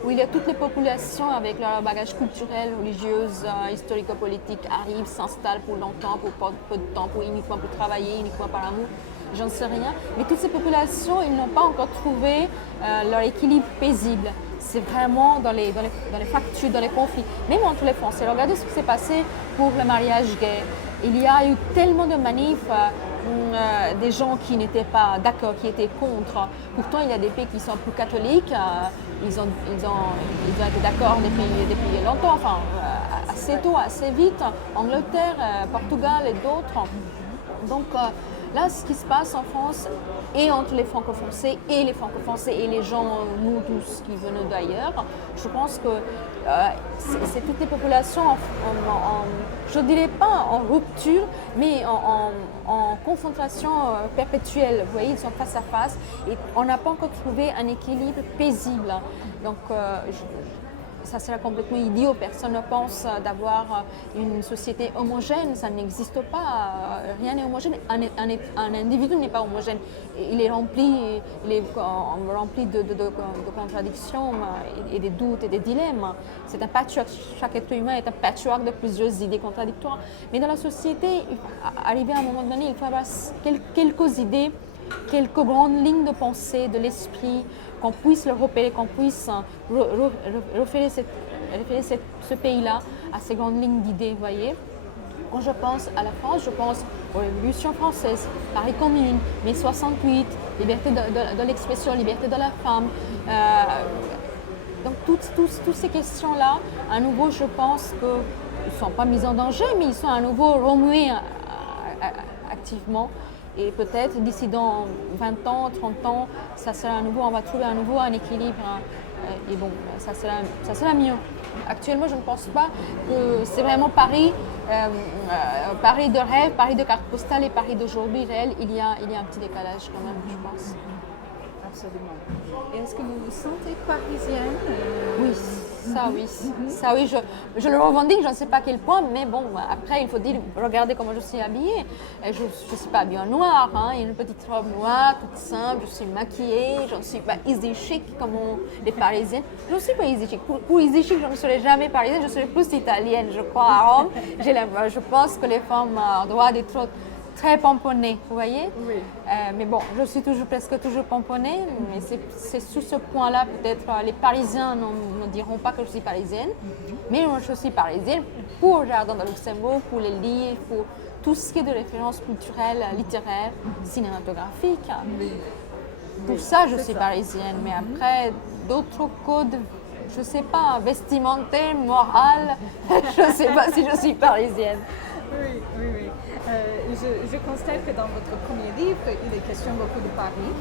où il y a toutes les populations avec leur bagage culturel, religieux, historico-politique arrivent, s'installent pour longtemps, pour peu de temps, uniquement pour travailler, uniquement par amour, j'en sais rien. Mais toutes ces populations, ils n'ont pas encore trouvé leur équilibre paisible. C'est vraiment dans les fractures, dans les conflits, même entre les Français. Regardez ce qui s'est passé pour le mariage gay. Il y a eu tellement de manifs, des gens qui n'étaient pas d'accord, qui étaient contre. Pourtant, il y a des pays qui sont plus catholiques, ils ont été d'accord depuis longtemps, enfin assez tôt, assez vite. Angleterre, Portugal et d'autres. Donc là, ce qui se passe en France, et entre les franco-français et les franco-français et les gens, nous tous qui venons d'ailleurs, je pense que c'est toutes les populations, je ne dirais pas en rupture, mais en confrontation perpétuelle. Vous voyez, ils sont face à face et on n'a pas encore trouvé un équilibre paisible. Donc, ça serait complètement idiot. Personne ne pense d'avoir une société homogène. Ça n'existe pas. Rien n'est homogène. Un individu n'est pas homogène. Il est rempli de contradictions et des doutes et des dilemmes. C'est un patchwork. Chaque être humain est un patchwork de plusieurs idées contradictoires. Mais dans la société, arrivé à un moment donné, il faut avoir quelques idées, quelques grandes lignes de pensée, de l'esprit, qu'on puisse le repérer, qu'on puisse référer ce pays-là à ces grandes lignes d'idées, vous voyez. Quand je pense à la France, je pense aux révolutions françaises, Paris Commune, mai 68, liberté de l'expression, liberté de la femme. Donc toutes ces questions-là, à nouveau, je pense qu'ils ne sont pas mis en danger, mais ils sont à nouveau remués activement. Et peut-être d'ici dans 20 ans, 30 ans, ça sera à nouveau, on va trouver à nouveau un équilibre. Et bon, ça sera mieux. Actuellement, je ne pense pas que c'est vraiment Paris, Paris de rêve, Paris de carte postale et Paris d'aujourd'hui réel. Il y a un petit décalage quand même, je pense. Absolument. Et est-ce que vous vous sentez parisienne Oui, ça oui. Ça oui, je le revendique, je ne sais pas à quel point, mais bon, après il faut dire, regardez comment je suis habillée. Je ne suis pas habillée en noir, une petite robe noire, toute simple, je suis maquillée, je ne suis pas easy chic comme les Parisiennes. Je ne suis pas easy chic. Pour easy chic, je ne serai jamais parisienne, je serai plus italienne, je crois, à Rome. Je pense que les femmes ont droit d'être très pomponnée, vous voyez. Oui. Mais bon, je suis presque toujours pomponnée, mais c'est sur ce point-là, peut-être les Parisiens ne diront pas que je suis parisienne, mais je suis parisienne pour le Jardin de Luxembourg, pour les livres, pour tout ce qui est de références culturelles, littéraires, cinématographiques. Oui. Pour ça, je c'est suis ça. parisienne, mais après, d'autres codes, je ne sais pas, vestimentaires, morales, je ne sais pas si je suis parisienne. Oui, oui, oui. Je constate que dans votre premier livre, il est question beaucoup de Paris.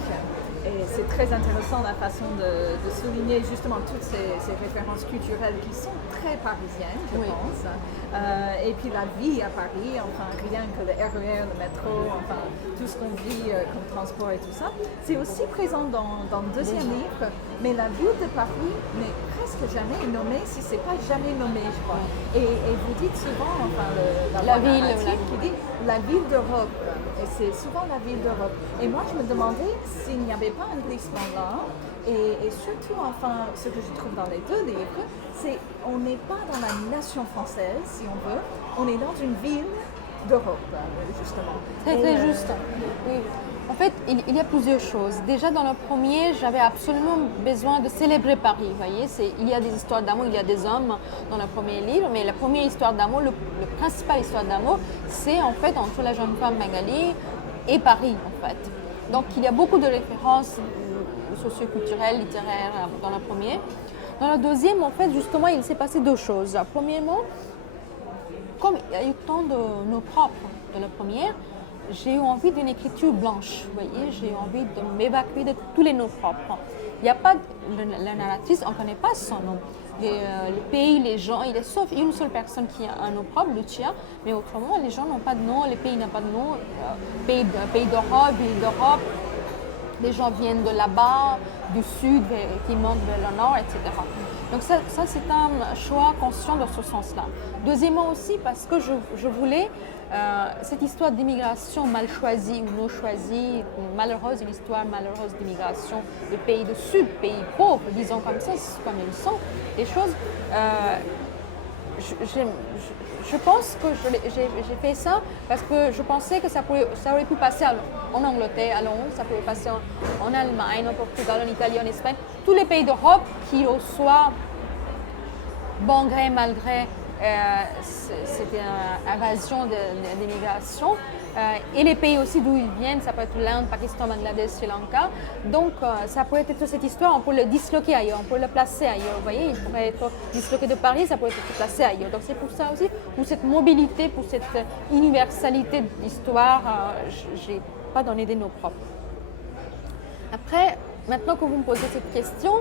Et c'est très intéressant la façon de souligner justement toutes ces références culturelles qui sont très parisiennes, je pense. Et puis la vie à Paris, enfin rien que le RER, le métro, enfin tout ce qu'on vit comme transport et tout ça. C'est aussi présent dans le deuxième livre, mais la ville de Paris n'est presque jamais nommée, si c'est pas jamais nommé, je crois. Et vous dites souvent, enfin La ville, qui dit la ville d'Europe. Et c'est souvent la ville d'Europe. Et moi, je me demandais s'il n'y avait pas un glissement là. Et surtout, enfin, ce que je trouve dans les deux livres, c'est on n'est pas dans la nation française, si on veut. On est dans une ville d'Europe, justement. Très juste. Oui. En fait, il y a plusieurs choses. Déjà, dans le premier, j'avais absolument besoin de célébrer Paris. Vous voyez, il y a des histoires d'amour, il y a des hommes dans le premier livre, mais la première histoire d'amour, le principal histoire d'amour, c'est en fait entre la jeune femme Magali et Paris, en fait. Donc, il y a beaucoup de références socioculturelles, littéraires dans le premier. Dans le deuxième, en fait, justement, il s'est passé deux choses. Premièrement, comme il y a eu tant de nos propres dans la première, j'ai eu envie d'une écriture blanche, vous voyez, j'ai eu envie de m'évacuer de tous les noms propres. Il n'y a pas, la narratrice, on ne connaît pas son nom. Les pays, les gens, il est sauf une seule personne qui a un nom propre, Lucia, mais autrement, les gens n'ont pas de nom, les pays n'ont pas de nom, pays d'Europe, ville d'Europe, les gens viennent de là-bas, du sud, qui montent vers le nord, etc. Donc ça c'est un choix conscient dans ce sens-là. Deuxièmement aussi, parce que je voulais cette histoire d'immigration mal choisie ou non choisie, malheureuse, une histoire malheureuse d'immigration de pays du sud, pays pauvres, disons comme ça, comme ils sont, des choses. Je pense que j'ai fait ça parce que je pensais que ça aurait pu passer en Angleterre, à Londres, ça pouvait passer en Allemagne, au Portugal, en Italie, en Espagne, tous les pays d'Europe qui reçoivent, bon gré, mal gré, c'était une invasion d'immigration. Et les pays aussi d'où ils viennent, ça peut être l'Inde, Pakistan, Bangladesh, Sri Lanka. Donc ça pourrait être cette histoire, on peut le disloquer ailleurs, on peut le placer ailleurs. Vous voyez, il pourrait être disloqué de Paris, ça pourrait être placé ailleurs. Donc c'est pour ça aussi, pour cette mobilité, pour cette universalité d'histoire, je n'ai pas donné des noms propres. Après, maintenant que vous me posez cette question,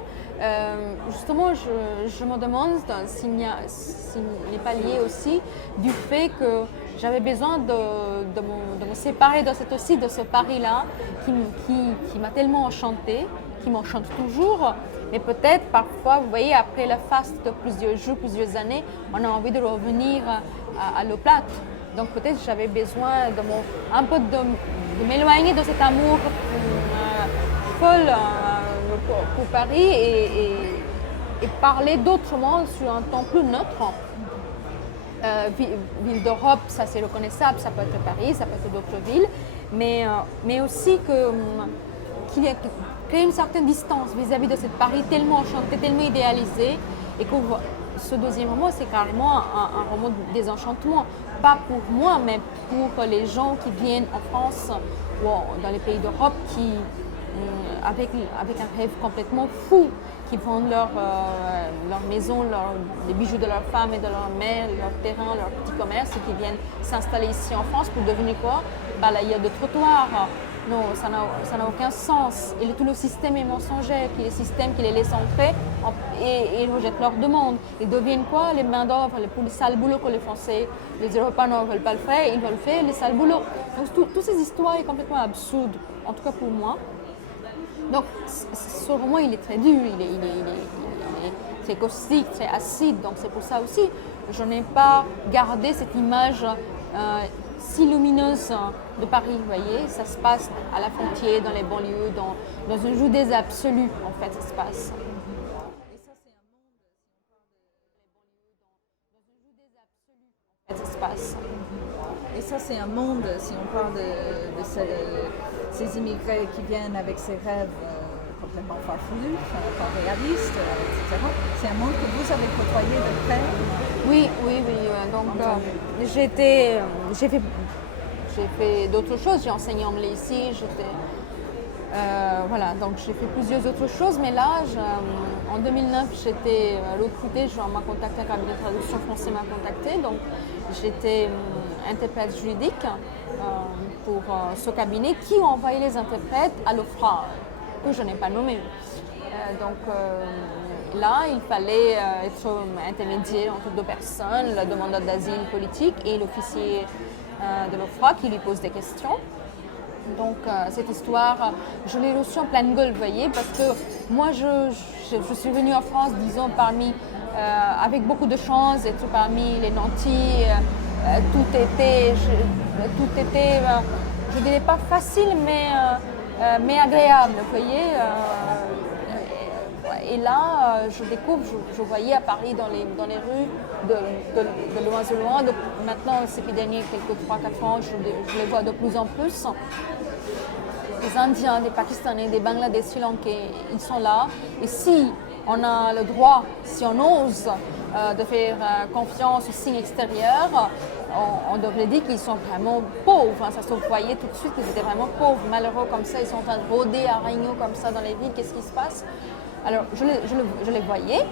justement, je me demande s'il n'est pas lié aussi du fait que j'avais besoin de me séparer de ce Paris-là qui m'a tellement enchantée, qui m'enchante toujours. Mais peut-être parfois, vous voyez, après la faste de plusieurs jours, plusieurs années, on a envie de revenir à l'eau plate. Donc peut-être j'avais besoin un peu de m'éloigner de cet amour folle pour Paris et parler d'autrement sur un ton plus neutre. Ville d'Europe, ça c'est reconnaissable, ça peut être Paris, ça peut être d'autres villes, mais aussi qu'il y a créé une certaine distance vis-à-vis de cette Paris tellement enchantée, tellement idéalisée, et que ce deuxième roman, c'est carrément un roman de désenchantement, pas pour moi, mais pour les gens qui viennent en France ou dans les pays d'Europe avec un rêve complètement fou, qui vendent leur maison, les bijoux de leur femme et de leur mère, leur terrain, leur petit commerce, et qui viennent s'installer ici en France pour devenir quoi? Balayeurs de trottoirs. Non, ça n'a aucun sens. Et tout le système est mensonger, puis le système qui les laisse entrer et rejette leurs demandes. Ils deviennent quoi? Les mains d'œuvre, pour les sales boulots que les Français, les Européens ne veulent pas le faire, ils veulent faire les sales boulots. Donc toutes ces histoires sont complètement absurdes, en tout cas pour moi. Donc, ce roman, il est très dur, il est très caustique, très acide. Donc, c'est pour ça aussi que je n'ai pas gardé cette image si lumineuse de Paris. Vous voyez, ça se passe à la frontière, dans les banlieues, dans un jeu des absolus, en fait, ça se passe. Et ça, c'est un monde, si on parle des banlieues, dans un jeu des absolus, en fait, ça se passe. Et ça, c'est un monde, si on parle de ces immigrés qui viennent avec ces rêves complètement farfelus, pas réalistes, etc. C'est un monde que vous avez côtoyé de près. Oui. Donc, j'ai fait d'autres choses. J'ai enseigné anglais ici. Donc j'ai fait plusieurs autres choses. Mais là, en 2009, j'étais recrutée. On m'a contacté, un cabinet de traduction français m'a contacté. Donc j'étais interprète juridique pour ce cabinet qui a envoyé les interprètes à l'OFPRA, que je n'ai pas nommé. Là, il fallait être intermédiaire entre deux personnes, le demandeur d'asile politique et l'officier de l'OFPRA qui lui pose des questions. Donc cette histoire, je l'ai reçue en pleine gueule, vous voyez, parce que moi je suis venue en France, disons, avec beaucoup de chance, d'être parmi les nantis. Tout était, je ne dirais pas facile, mais agréable, vous voyez. Et là, je découvre, je voyais à Paris dans les rues, de loin en loin, maintenant, ces derniers quelques 3-4 ans, je les vois de plus en plus. Des Indiens, des Pakistanais, des Bangladais, Sri Lankais, ils sont là. Et si on a le droit, si on ose de faire confiance aux signes extérieurs, on devrait dire qu'ils sont vraiment pauvres. Ça se voyait tout de suite qu'ils étaient vraiment pauvres, malheureux comme ça. Ils sont en train de rôder à Regno comme ça dans les villes. Qu'est-ce qui se passe? Alors, je les voyais,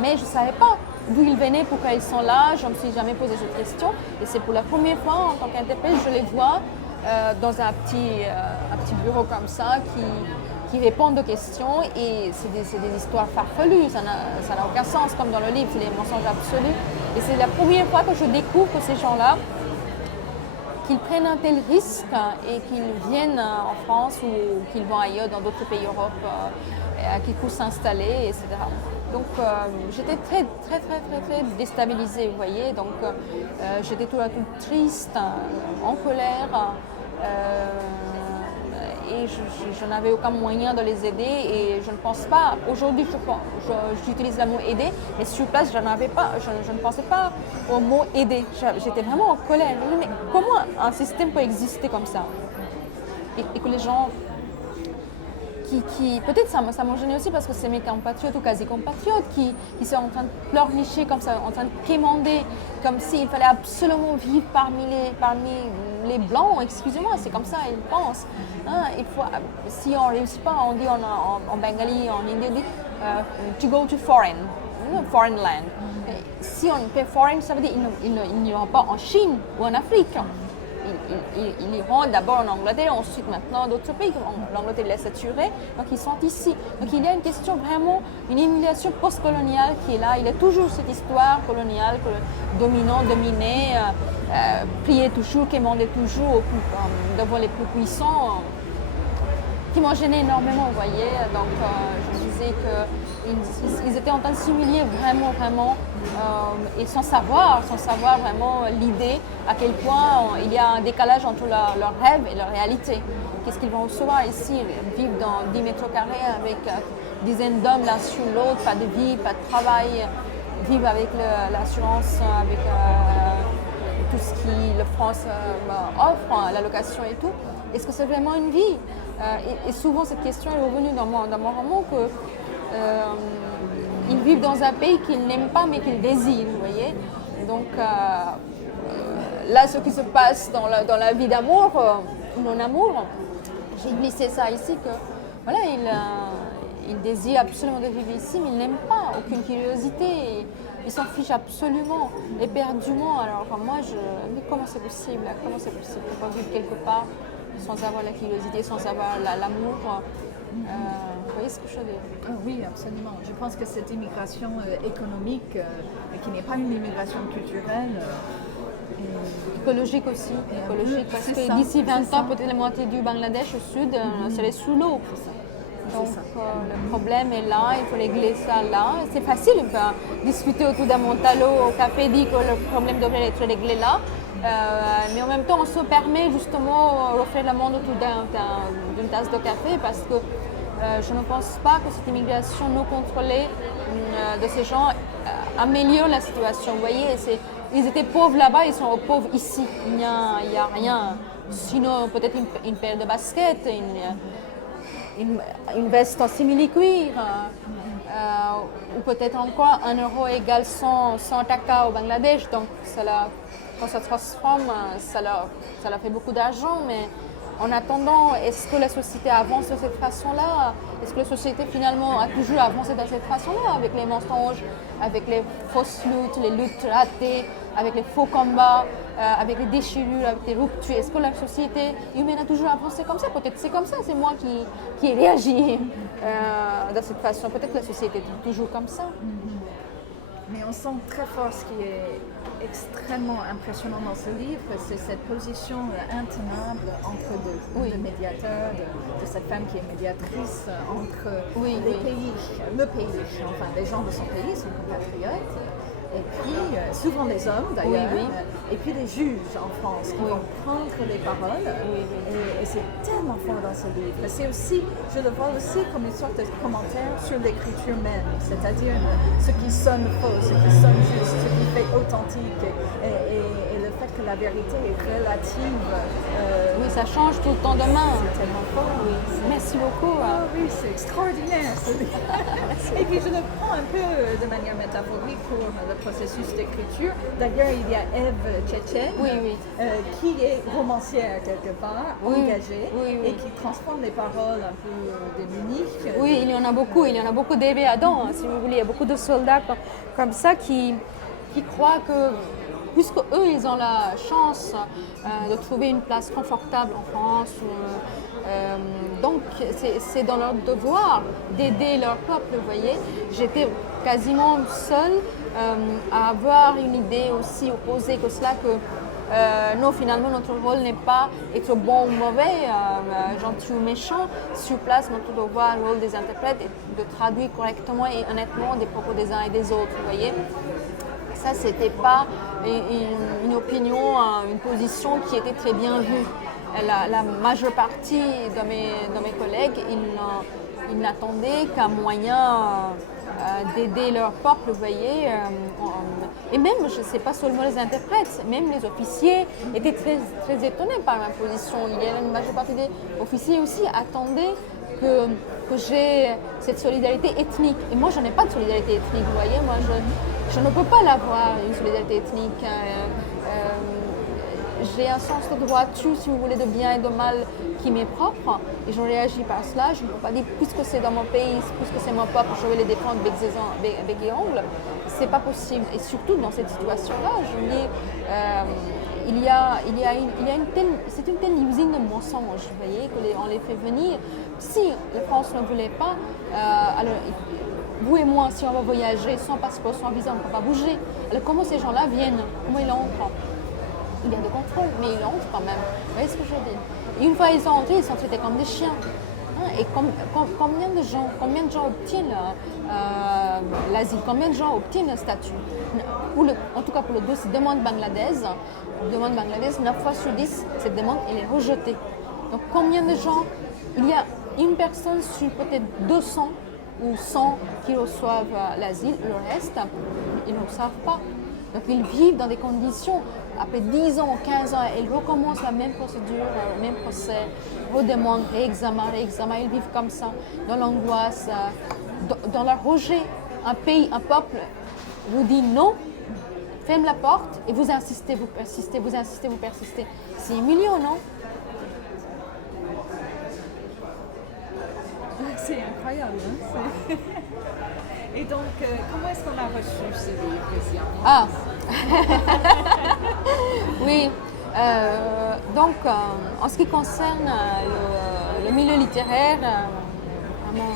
mais je ne savais pas d'où ils venaient, pourquoi ils sont là. Je ne me suis jamais posé cette question. Et c'est pour la première fois, en tant qu'interprète, je les vois dans un petit bureau comme ça qui répondent aux questions. Et c'est des histoires farfelues, ça n'a aucun sens, comme dans le livre, c'est des mensonges absolus. Et c'est la première fois que je découvre que ces gens-là, qu'ils prennent un tel risque et qu'ils viennent en France ou qu'ils vont ailleurs dans d'autres pays d'Europe, qu'ils puissent s'installer, etc. Donc j'étais très déstabilisée, vous voyez. Donc j'étais tout triste, en colère. Et je n'avais aucun moyen de les aider et je ne pense pas, aujourd'hui j'utilise le mot aider, mais sur place je ne pensais pas au mot aider, j'étais vraiment en colère. Mais comment un système peut exister comme ça et que les gens peut-être ça m'a gêné aussi parce que c'est mes compatriotes ou quasi-compatriotes qui sont en train de pleurnicher comme ça, en train de quémander, comme s'il fallait absolument vivre parmi les blancs, excusez-moi, c'est comme ça, ils pensent. Si on ne réussit pas, on dit en bengali, en hindi, on dit to go to foreign land. Si on fait foreign, ça veut dire qu'ils n'iront pas en Chine ou en Afrique. Ils iront d'abord en Angleterre, ensuite maintenant d'autres pays. L'Angleterre est saturée, donc ils sont ici. Donc il y a une question vraiment, une immigration post-coloniale qui est là. Il y a toujours cette histoire coloniale, dominant, dominé, prier toujours, quémander toujours devant les plus puissants, qui m'ont gêné énormément, vous voyez. Donc je me disais qu'ils étaient en train de s'humilier vraiment, et sans savoir vraiment l'idée à quel point il y a un décalage entre leur rêve et leur réalité. Qu'est-ce qu'ils vont recevoir ici, vivre dans 10 mètres carrés avec dizaines d'hommes l'un sur l'autre, pas de vie, pas de travail, vivre avec l'assurance, avec tout ce qui le France offre, l'allocation et tout. Est-ce que c'est vraiment une vie? Et souvent cette question est revenue dans mon roman que ils vivent dans un pays qu'ils n'aiment pas mais qu'ils désirent, vous voyez. Donc là, ce qui se passe dans la vie d'amour, non-amour, j'ai glissé ça ici que voilà, ils désirent absolument de vivre ici, mais ils n'aiment pas, aucune curiosité. Ils s'en fichent absolument, éperdument. Alors moi, mais comment c'est possible? Comment c'est possible de ne pas vivre quelque part sans avoir la curiosité, sans avoir l'amour? Vous voyez ce que je veux dire? Oui, absolument. Je pense que cette immigration économique, qui n'est pas une immigration culturelle, écologique aussi, parce que d'ici 20 ans, peut-être la moitié du Bangladesh au sud serait sous l'eau. Donc le problème est là, il faut régler ça là. C'est facile, on peut discuter autour d'un Montalo au café, dire que le problème devrait être réglé là. Mais en même temps, on se permet justement de refaire le monde autour d'une tasse de café parce que je ne pense pas que cette immigration non contrôlée de ces gens améliore la situation. Vous voyez, ils étaient pauvres là-bas, ils sont pauvres ici. Il n'y a rien. Sinon, peut-être une paire de baskets, une veste en simili-cuir, ou peut-être encore 1 euro égale 100 taka au Bangladesh. Donc, quand ça se transforme, ça leur fait beaucoup d'argent. Mais en attendant, est-ce que la société avance de cette façon-là? Est-ce que la société finalement a toujours avancé de cette façon-là, avec les mensonges, avec les fausses luttes, les luttes ratées, avec les faux combats, avec les déchirures, avec les ruptures? Est-ce que la société humaine a toujours avancé comme ça? Peut-être c'est comme ça, c'est moi qui ai réagi de cette façon. Peut-être que la société est toujours comme ça. Mais on sent très fort ce qui est extrêmement impressionnant dans ce livre, c'est cette position intenable entre le médiateur, de cette femme qui est médiatrice entre les pays, le pays, enfin les gens de son pays, son compatriote, et puis souvent les hommes d'ailleurs, et puis les juges en France qui vont prendre les paroles, et c'est tellement fort dans ce livre. C'est aussi, je le vois aussi comme une sorte de commentaire sur l'écriture même, c'est-à-dire ce qui sonne faux, ce qui sonne juste, ce qui fait authentique, et le fait que la vérité est relative. Oui, ça change tout le temps de main. C'est tellement fort. Oui. Merci beaucoup. Oh, oui, c'est extraordinaire. Et puis je le prends un peu de manière métaphorique pour le processus d'écriture. D'ailleurs, il y a Ève Tchétchène, qui est romancière quelque part, engagée, et qui transforme les paroles un peu démunies. Oui, il y en a beaucoup d'Ève Adam, si vous voulez. Il y a beaucoup de soldats comme ça qui croient que, puisque eux, ils ont la chance de trouver une place confortable en France, donc c'est dans leur devoir d'aider leur peuple, vous voyez. J'étais quasiment seule à avoir une idée aussi opposée que cela, que non, finalement, notre rôle n'est pas être bon ou mauvais, gentil ou méchant. Sur place, notre devoir, le rôle des interprètes, est de traduire correctement et honnêtement des propos des uns et des autres, vous voyez. Ça, c'était pas une opinion, une position qui était très bien vue. La majeure partie de mes collègues, ils n'attendaient qu'un moyen d'aider leur peuple, vous voyez. Et même, je ne sais pas seulement les interprètes, même les officiers étaient très, très étonnés par ma position. Il y a une majeure partie des officiers aussi attendaient que j'ai cette solidarité ethnique. Et moi, je n'ai pas de solidarité ethnique, vous voyez. Moi, je ne peux pas l'avoir, une solidarité ethnique. J'ai un sens de droiture, si vous voulez, de bien et de mal qui m'est propre. Et je réagis par cela. Je ne peux pas dire, puisque c'est dans mon pays, puisque c'est mon peuple, je vais les défendre avec les ongles. Ce n'est pas possible. Et surtout, dans cette situation-là, je me dis, c'est une telle usine de mensonges, vous voyez, qu'on les fait venir. Si la France ne voulait pas, alors vous et moi, si on va voyager sans passeport, sans visa, on ne peut pas bouger. Alors comment ces gens-là viennent? Comment ils entrent? Il y a des contrôles, mais ils entrent quand même. Vous voyez ce que je veux dire? Et une fois ils sont entrés, ils sont traités comme des chiens. Et combien de gens obtiennent l'asile? Combien de gens obtiennent un statut? En tout cas pour le dossier demande bangladesh, 9 fois sur 10, cette demande elle est rejetée. Donc combien de gens? Il y a une personne sur peut-être 200 ou 100 qui reçoivent l'asile, le reste, ils ne le savent pas. Donc ils vivent dans des conditions, après 10 ans, 15 ans, ils recommencent la même procédure, le même procès, redemandent, réexamen, ils vivent comme ça, dans l'angoisse, dans le rejet. Un pays, un peuple vous dit non, ferme la porte et vous insistez, vous persistez, vous insistez, vous persistez. C'est humiliant, non? C'est incroyable. Hein? Et donc, comment est-ce qu'on a reçu ce livre ici en France? Oui. Donc, en ce qui concerne le milieu littéraire, vraiment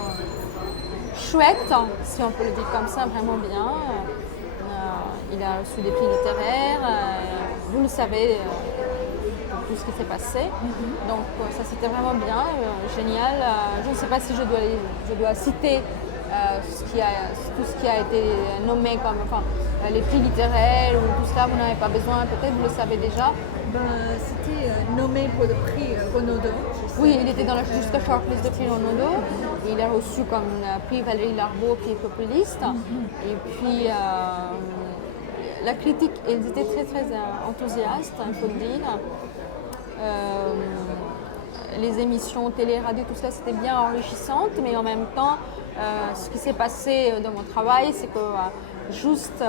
chouette, si on peut le dire comme ça, vraiment bien. Il a reçu des prix littéraires. Vous le savez. Tout ce qui s'est passé. Donc ça c'était vraiment bien, génial. Je ne sais pas si je dois citer tout ce qui a été nommé comme les prix littéraires ou tout cela, vous n'avez pas besoin, peut-être vous le savez déjà. C'était nommé pour le prix Renaudot. Oui, il était dans la juste shortlist de prix Renaudot. Il a reçu comme prix Valérie Larbaud, prix populiste. Et puis la critique, ils étaient très très enthousiastes, il faut le dire. Les émissions télé, radio, tout ça, c'était bien enrichissant, mais en même temps, ce qui s'est passé dans mon travail, c'est que juste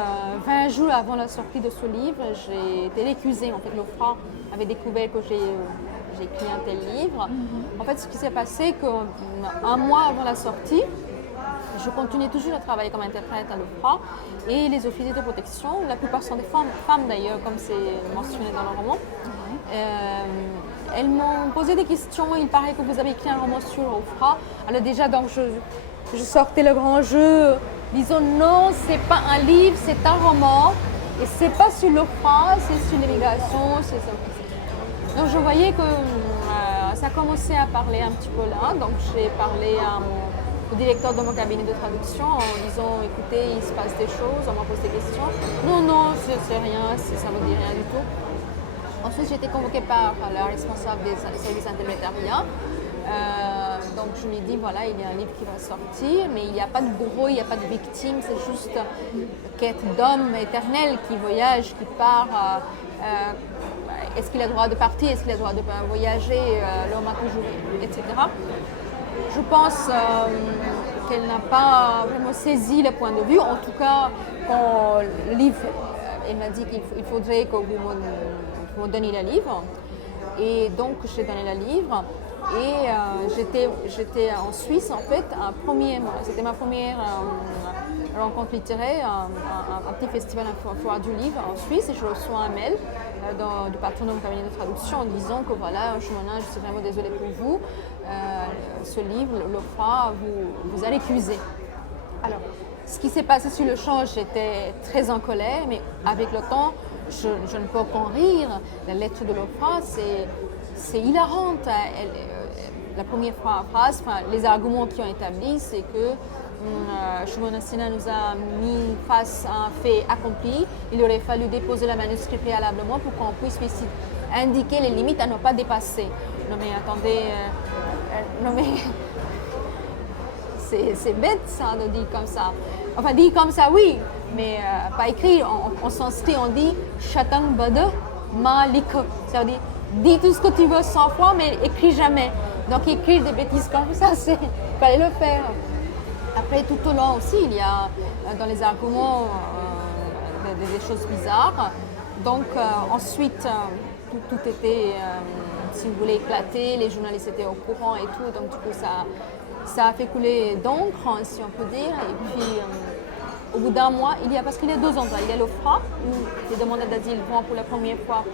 20 jours avant la sortie de ce livre, j'ai été récusée. En fait, l'OFRA avait découvert que j'ai écrit un tel livre. En fait, ce qui s'est passé, qu'un mois avant la sortie, je continuais toujours à travailler comme interprète à l'OFRA et les officiers de protection, la plupart sont des femmes d'ailleurs, comme c'est mentionné dans le roman. Elles m'ont posé des questions. Il paraît que vous avez écrit un roman sur l'OFRA. Alors déjà, donc je sortais le grand jeu, disons non, c'est pas un livre, c'est un roman et c'est pas sur l'OFRA, c'est sur l'immigration, c'est ça. Donc je voyais que ça commençait à parler un petit peu là, donc j'ai parlé au directeur de mon cabinet de traduction en disant écoutez, il se passe des choses, on m'a posé des questions. Non, c'est rien, ça ne me dit rien du tout. Ensuite, j'ai été convoquée par la responsable des services intermédiaires. Donc je lui ai dit voilà, il y a un livre qui va sortir, mais il n'y a pas de bourreau, il n'y a pas de victime, c'est juste quête d'homme éternel qui voyage, qui part. Est-ce qu'il a le droit de partir, est-ce qu'il a le droit de voyager, l'homme a toujours, etc. Je pense qu'elle n'a pas vraiment saisi le point de vue. En tout cas, quand le livre, elle m'a dit qu'il faudrait que vous me donniez le livre. Et donc, j'ai donné le livre. Et j'étais en Suisse, en fait, c'était ma première rencontre littéraire, un petit festival, un foire du livre en Suisse. Et je reçois un mail du patron de mon cabinet de traduction en disant que voilà, je suis vraiment désolée pour vous. Ce livre, l'OFRA, vous a récusé. Alors, ce qui s'est passé sur le champ, j'étais très en colère, mais avec le temps, je ne peux qu'en rire. La lettre de l'OFRA, c'est hilarante. La première phrase, les arguments qui ont établi, c'est que Shimon Asena nous a mis face à un fait accompli. Il aurait fallu déposer le manuscrit préalablement pour qu'on puisse indiquer les limites à ne pas dépasser. Non mais attendez, non mais c'est bête ça de dire comme ça. Enfin dire comme ça oui, mais pas écrit. En sanskrit on dit Shatang Bada Malik. Ça veut dire dis tout ce que tu veux 100 fois mais écris jamais. Donc écrire des bêtises comme ça, il fallait le faire. Après tout au long aussi, il y a dans les arguments des choses bizarres. Donc ensuite, tout était, si vous voulez, éclaté, les journalistes étaient au courant et tout. Donc du coup, ça a fait couler d'encre, si on peut dire. Et puis, au bout d'un mois, parce qu'il y a 2 endroits, il y a l'OFRA, où les demandeurs d'asile vont pour la première fois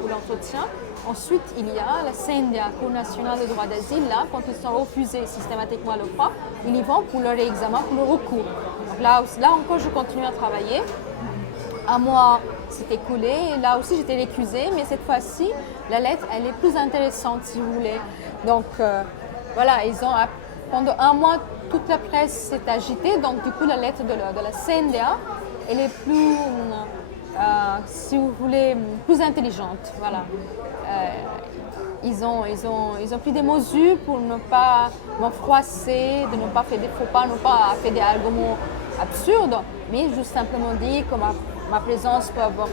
pour l'entretien. Ensuite, il y a la CNDA, Cour nationale de droit d'asile. Là, quand ils sont refusés systématiquement à l'OFRA, ils y vont pour leur réexamen, pour le recours. Donc là encore, je continue à travailler. Un mois s'est écoulé. Là aussi, j'étais récusée, mais cette fois-ci, la lettre, elle est plus intéressante, si vous voulez. Donc, voilà, pendant un mois, toute la presse s'est agitée. Donc, du coup, la lettre de la CNDA, elle est plus... si vous voulez, plus intelligente. Voilà. Ils ont pris des mesures pour ne pas me froisser, de ne pas faire des faux pas, ne pas faire des arguments absurdes, mais juste simplement dire que ma présence peut avoir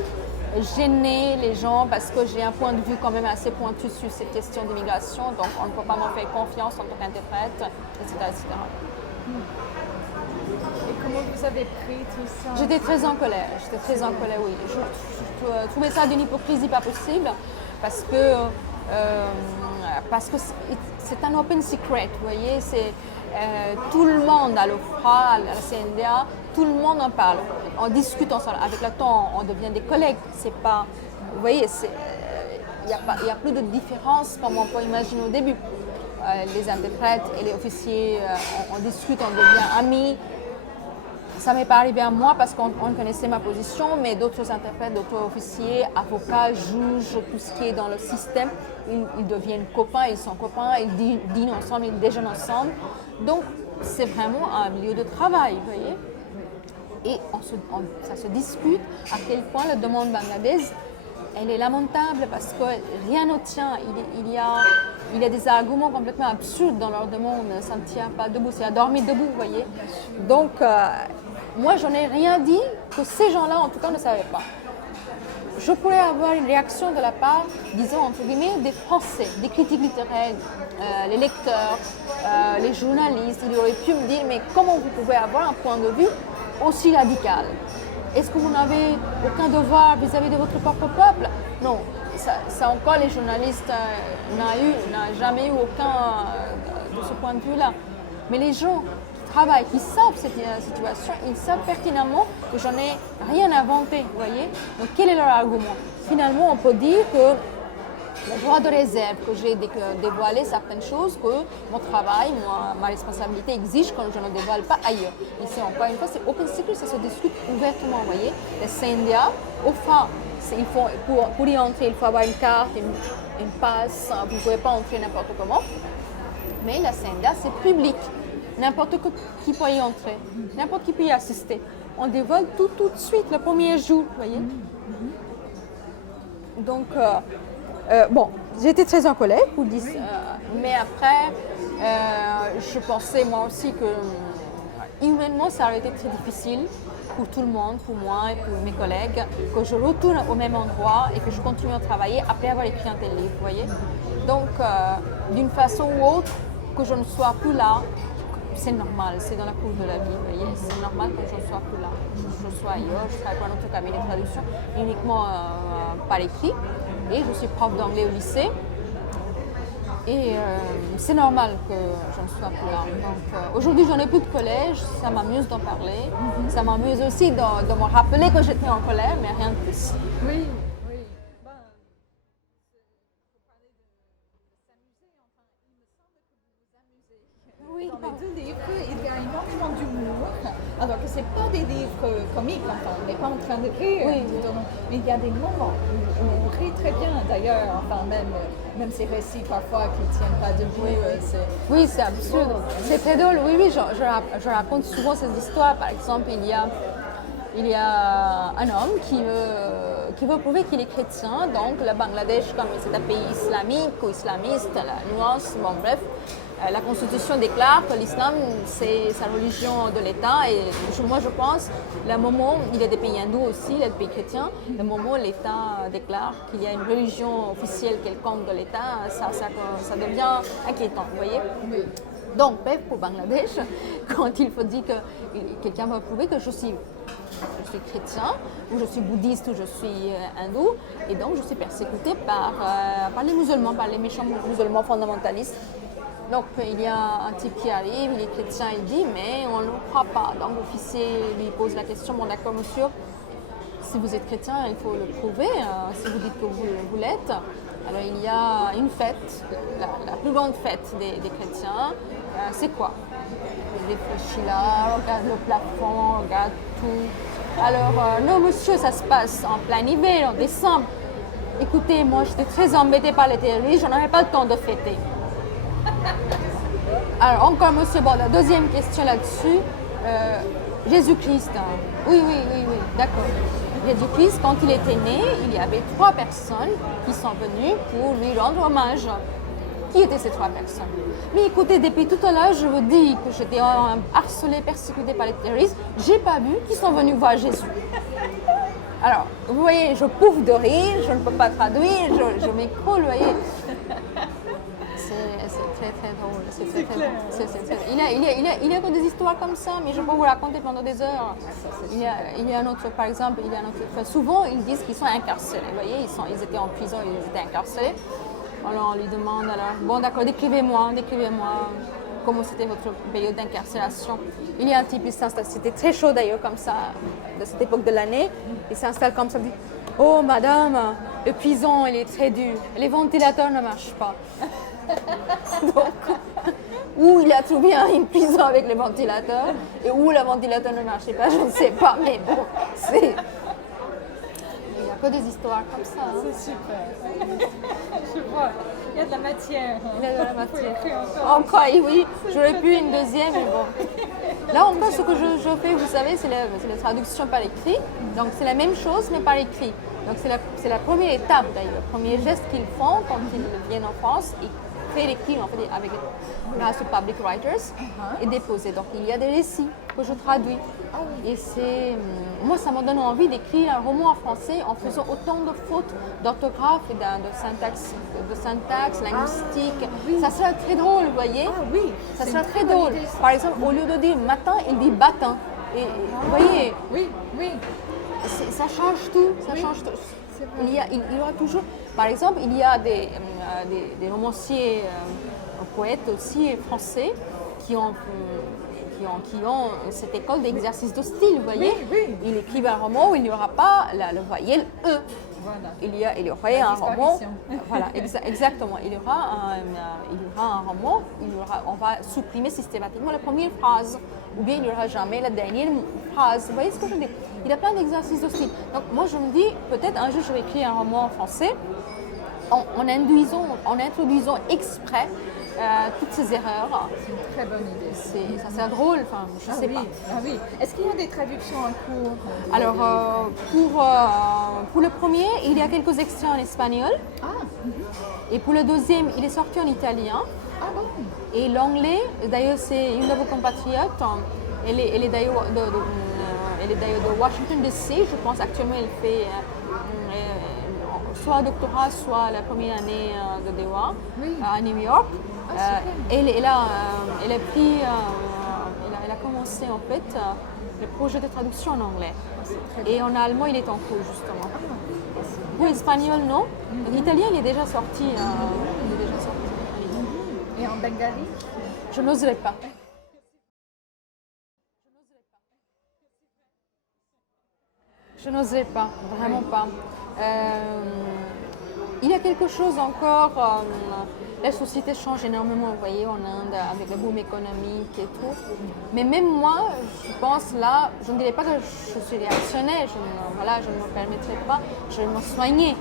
gêné les gens parce que j'ai un point de vue quand même assez pointu sur cette question d'immigration, donc on ne peut pas me faire confiance en tant qu'interprète, etc. etc. Et comment vous avez pris tout ça? J'étais très en colère, oui. Je trouvais ça d'une hypocrisie pas possible parce que c'est un open secret, vous voyez, tout le monde à l'OFRA, à la CNDA, tout le monde en parle. On discute ensemble, avec le temps, on devient des collègues, c'est pas, vous voyez, il n'y a plus de différence comme on peut imaginer au début. Les interprètes et les officiers, on discute, on devient amis. Ça m'est pas arrivé à moi parce qu'on connaissait ma position, mais d'autres interprètes, d'autres officiers, avocats, juges, tout ce qui est dans le système, ils deviennent copains, ils sont copains, ils dînent ensemble, ils déjeunent ensemble. Donc, c'est vraiment un milieu de travail, vous voyez. Et ça se discute à quel point la demande bangladaise, elle est lamentable parce que rien ne tient. Il y a des arguments complètement absurdes dans leur demande. Ça ne tient pas debout, c'est à dormir debout, vous voyez. Donc, moi, je n'ai rien dit que ces gens-là, en tout cas, ne savaient pas. Je pourrais avoir une réaction de la part, disons, entre guillemets, des Français, des critiques littéraires, les lecteurs, les journalistes. Ils auraient pu me dire, mais comment vous pouvez avoir un point de vue aussi radical? Est-ce que vous n'avez aucun devoir vis-à-vis de votre propre peuple? Non, ça encore, les journalistes n'ont jamais eu aucun de ce point de vue-là. Mais les gens qui travaillent, qui savent cette situation, ils savent pertinemment que j'en ai rien inventé, vous voyez. Donc quel est leur argument? Finalement, on peut dire que le droit de réserve, que j'ai dévoilé certaines choses, que mon travail, ma responsabilité exige que je ne dévoile pas ailleurs. Ici, encore une fois, c'est open secret, ça se discute ouvertement, vous voyez. Les CNDA, au fond, pour y entrer, il faut avoir une carte, une passe, vous ne pouvez pas entrer n'importe comment. Mais la CNDA, c'est public. N'importe qui peut y entrer, n'importe qui peut y assister. On dévoile tout de suite, le premier jour, vous voyez. Donc, bon, j'étais très en colère pour dire mais après, je pensais moi aussi que humainement, ça aurait été très difficile pour tout le monde, pour moi et pour mes collègues, que je retourne au même endroit et que je continue à travailler après avoir écrit un tel livre, vous voyez. Donc, d'une façon ou autre, que je ne sois plus là, c'est normal, c'est dans la course de la vie, vous voyez. C'est normal que je ne sois plus là, je sois ailleurs, je travaille pour un autre cabinet de traduction, uniquement par écrit. Et je suis prof d'anglais au lycée. Et c'est normal que je ne sois plus là. Donc aujourd'hui, j'en ai plus de collège, ça m'amuse d'en parler. Ça m'amuse aussi de me rappeler que j'étais en colère, mais rien de plus. Oui. Dans les deux livres, il y a énormément d'humour. Alors que ce n'est pas des livres comiques, enfin, on n'est pas en train de rire, mais il y a des moments où on rit très bien d'ailleurs, enfin, même ces récits parfois qui ne tiennent pas debout. Oui, c'est absurde. C'est très drôle. Oui, je raconte souvent ces histoires. Par exemple, il y a un homme qui veut prouver qu'il est chrétien. Donc, le Bangladesh, comme c'est un pays islamique ou islamiste, la nuance, bon bref. La Constitution déclare que l'islam, c'est sa religion de l'État. Et moi, je pense, le moment, il y a des pays hindous aussi, il y a des pays chrétiens, le moment où l'État déclare qu'il y a une religion officielle quelconque de l'État, ça devient inquiétant, vous voyez. Donc, pour Bangladesh, quand il faut dire que quelqu'un va prouver que je suis chrétien, ou je suis bouddhiste, ou je suis hindou, et donc je suis persécutée par les musulmans, par les méchants musulmans fondamentalistes. Donc il y a un type qui arrive, il est chrétien, il dit mais on ne le croit pas. Donc l'officier lui pose la question, bon d'accord monsieur, si vous êtes chrétien, il faut le prouver, si vous dites que vous l'êtes. Alors il y a une fête, la plus grande fête des chrétiens, c'est quoi? Il réfléchit là, regarde le plafond, regarde tout. Alors non monsieur, ça se passe en plein hiver, en décembre. Écoutez, moi j'étais très embêtée par les terroristes, je n'avais pas le temps de fêter. Alors encore monsieur, bon la deuxième question là-dessus, Jésus-Christ, oui, d'accord. Jésus-Christ, quand il était né, il y avait 3 personnes qui sont venues pour lui rendre hommage. Qui étaient ces 3 personnes? Mais écoutez, depuis tout à l'heure, je vous dis que j'étais harcelée, persécutée par les terroristes, j'ai pas vu qu'ils sont venus voir Jésus. Alors, vous voyez, je pouffe de rire, je ne peux pas traduire, je m'écroule, vous voyez. C'est très drôle. C'est très drôle. Il y a que des histoires comme ça, mais je peux vous raconter pendant des heures. Il y a un autre, par exemple, souvent ils disent qu'ils sont incarcérés. Vous voyez, ils étaient en prison, ils étaient incarcérés. Alors on lui demande, bon d'accord, décrivez-moi comment c'était votre période d'incarcération. Il y a un type, il s'installe, c'était très chaud d'ailleurs comme ça, de cette époque de l'année. Il s'installe comme ça, il dit, oh madame, le prison il est très dur, les ventilateurs ne marchent pas. Donc, où il a trouvé une prison avec les ventilateurs et où le ventilateur ne marchait pas, je ne sais pas, mais bon, c'est... Il n'y a que des histoires comme ça. Hein. C'est super. Je vois, il y a de la matière. Il y a de la matière. Encore, oui, j'aurais pu une deuxième, mais bon. Là, encore, ce que je fais, vous savez, c'est la traduction par écrit. Donc, c'est la même chose, mais par écrit. Donc, c'est la première étape, d'ailleurs, le premier geste qu'ils font quand ils viennent en France. Ils créent l'écrit, en fait, avec grâce aux public writers et déposer. Donc, il y a des récits que je traduis. Et moi, ça me donne envie d'écrire un roman en français en faisant autant de fautes d'orthographe et de syntaxe linguistique. Ça serait très drôle, vous voyez. Ah oui. Ça serait très drôle. Par exemple, au lieu de dire matin, il dit batin. Et vous voyez. Oui, oui. Ça change tout. Ça change tout. Il y aura toujours. Par exemple, il y a des romanciers, poètes aussi français qui ont cette école d'exercice de style, vous voyez. Oui. Il écrivent un roman où il n'y aura pas le voyelle E. Voilà. Il y aurait un roman. Voilà, exactement. Il y aura un roman, on va supprimer systématiquement la première phrase. Ou bien il n'y aura jamais la dernière phrase. Vous voyez ce que je veux dire? Il y a plein d'exercices de style. Donc moi je me dis, peut-être un jour je vais écrire un roman en français en introduisant exprès toutes ces erreurs. C'est une très bonne idée. Ça serait drôle, enfin, je sais pas. Ah oui. Est-ce qu'il y a des traductions en cours? Alors, pour le premier, il y a quelques extraits en espagnol. Et pour le deuxième, il est sorti en italien. Ah bon? Et l'anglais, d'ailleurs, c'est une de vos compatriotes. Elle est d'ailleurs de Washington DC. Je pense actuellement, elle fait soit doctorat, soit la première année de DEA à New York. Elle a commencé en fait le projet de traduction en anglais. Et en allemand, il est en cours justement. Pour l'espagnol, non. L'italien, il est déjà sorti. Et en bengali? Je n'oserais pas. Je n'oserais pas, vraiment pas. Il y a quelque chose encore, la société change énormément, vous voyez, en Inde, avec le boom économique et tout. Mais même moi, je pense là, je ne dirais pas que je suis réactionnaire, je ne me permettrai pas, je vais me soigner.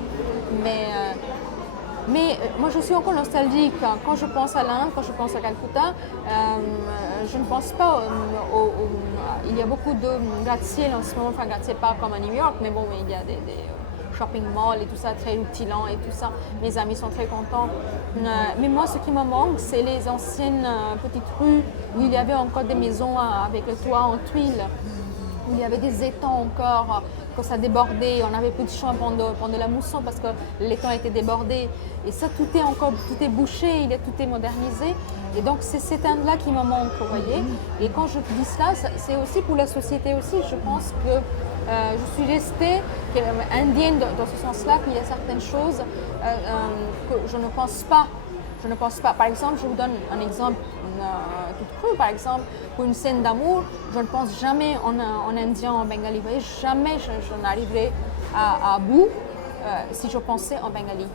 Mais moi, je suis encore nostalgique. Quand je pense à l'Inde, quand je pense à Calcutta, je ne pense pas il y a beaucoup de gratte-ciel en ce moment, enfin gratte-ciel pas comme à New York, mais bon, il y a des shopping malls et tout ça, très rutilant et tout ça. Mes amis sont très contents. Mais moi, ce qui me manque, c'est les anciennes petites rues où il y avait encore des maisons avec le toit en tuiles, où il y avait des étangs encore, quand ça débordait, on n'avait plus de champs pendant la mousson parce que l'étang était débordé. Et ça, tout est bouché, tout est modernisé. Et donc, c'est cette Inde-là qui me manque, vous voyez. Et quand je dis cela, c'est aussi pour la société aussi. Je pense que je suis restée indienne dans ce sens-là, qu'il y a certaines choses que je ne pense pas. Par exemple, je vous donne un exemple tout cru. Par exemple, pour une scène d'amour, je ne pense jamais en indien, en bengali. Vous voyez, jamais je n'arriverai à bout si je pensais en bengali.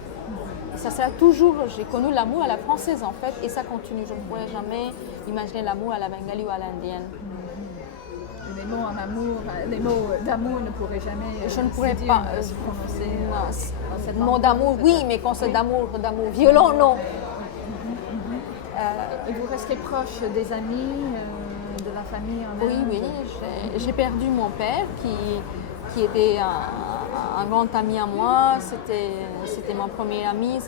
Ça sera toujours, j'ai connu l'amour à la française en fait, et ça continue. Je ne pourrais jamais imaginer l'amour à la bengali ou à l'indienne. Les mots d'amour ne pourraient jamais je ne pourrais pas se prononcer. Non, mot d'amour, oui, mais quand c'est d'amour violent, non. Et vous restez proche des amis, de la famille en Inde? Oui, j'ai perdu mon père qui était un grand ami à moi. C'était mon premier ami.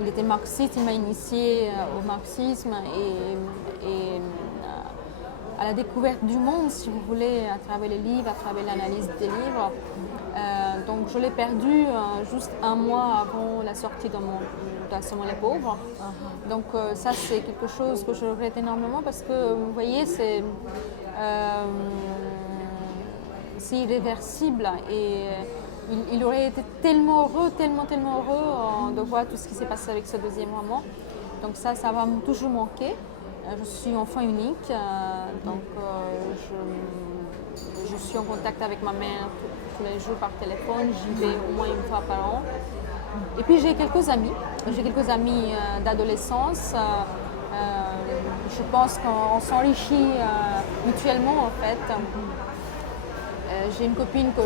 Il était marxiste, il m'a initié au marxisme et à la découverte du monde, si vous voulez, à travers les livres, à travers l'analyse des livres. Donc je l'ai perdu juste un mois avant la sortie de Assommer les pauvres. Donc ça c'est quelque chose que je regrette énormément parce que vous voyez c'est irréversible et il aurait été tellement heureux de voir tout ce qui s'est passé avec ce deuxième roman. Donc ça va toujours manquer. Je suis enfant unique, donc je suis en contact avec ma mère tous les jours par téléphone, j'y vais au moins une fois par an. Et puis j'ai quelques amis d'adolescence. Je pense qu'on s'enrichit mutuellement en fait. J'ai une copine que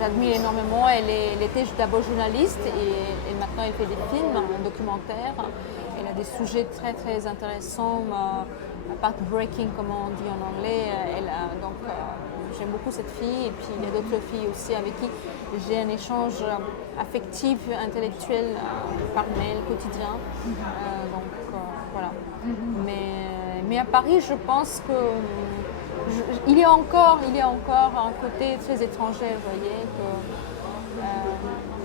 j'admire énormément, elle était d'abord journaliste et maintenant elle fait des films, un documentaire. Elle a des sujets très très intéressants, path-breaking comme on dit en anglais. J'aime beaucoup cette fille et puis il y a d'autres filles aussi avec qui j'ai un échange affectif, intellectuel par mail quotidien. Voilà. Mais à Paris, je pense que il y a encore un côté très étranger, vous voyez,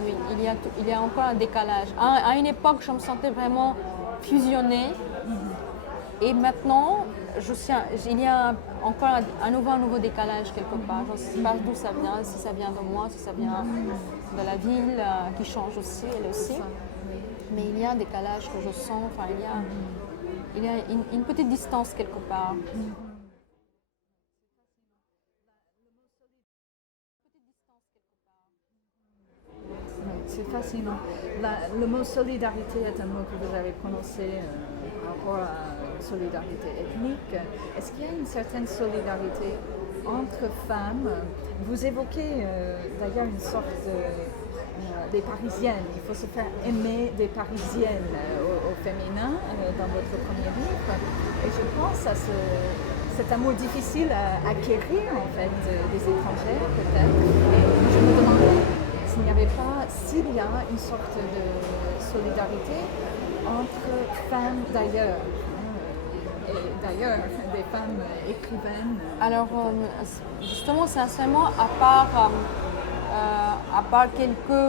oui, il y a encore un décalage. À une époque, je me sentais vraiment fusionnée. Et maintenant, il y a encore un nouveau décalage quelque part. Je ne sais pas d'où ça vient, si ça vient de moi, si ça vient de la ville qui change aussi, elle aussi. Mais il y a un décalage que je sens, enfin, il y a une petite distance quelque part. C'est fascinant. Le mot solidarité est un mot que vous avez prononcé par rapport à la solidarité ethnique. Est-ce qu'il y a une certaine solidarité entre femmes? Vous évoquez d'ailleurs une sorte des Parisiennes. Il faut se faire aimer des Parisiennes au féminin dans votre premier livre. Et je pense à cet amour difficile à acquérir en fait des étrangères peut-être. Et je me demandais s'il y a une sorte de solidarité entre femmes d'ailleurs, et d'ailleurs des femmes écrivaines. Alors justement, sincèrement, à part quelques,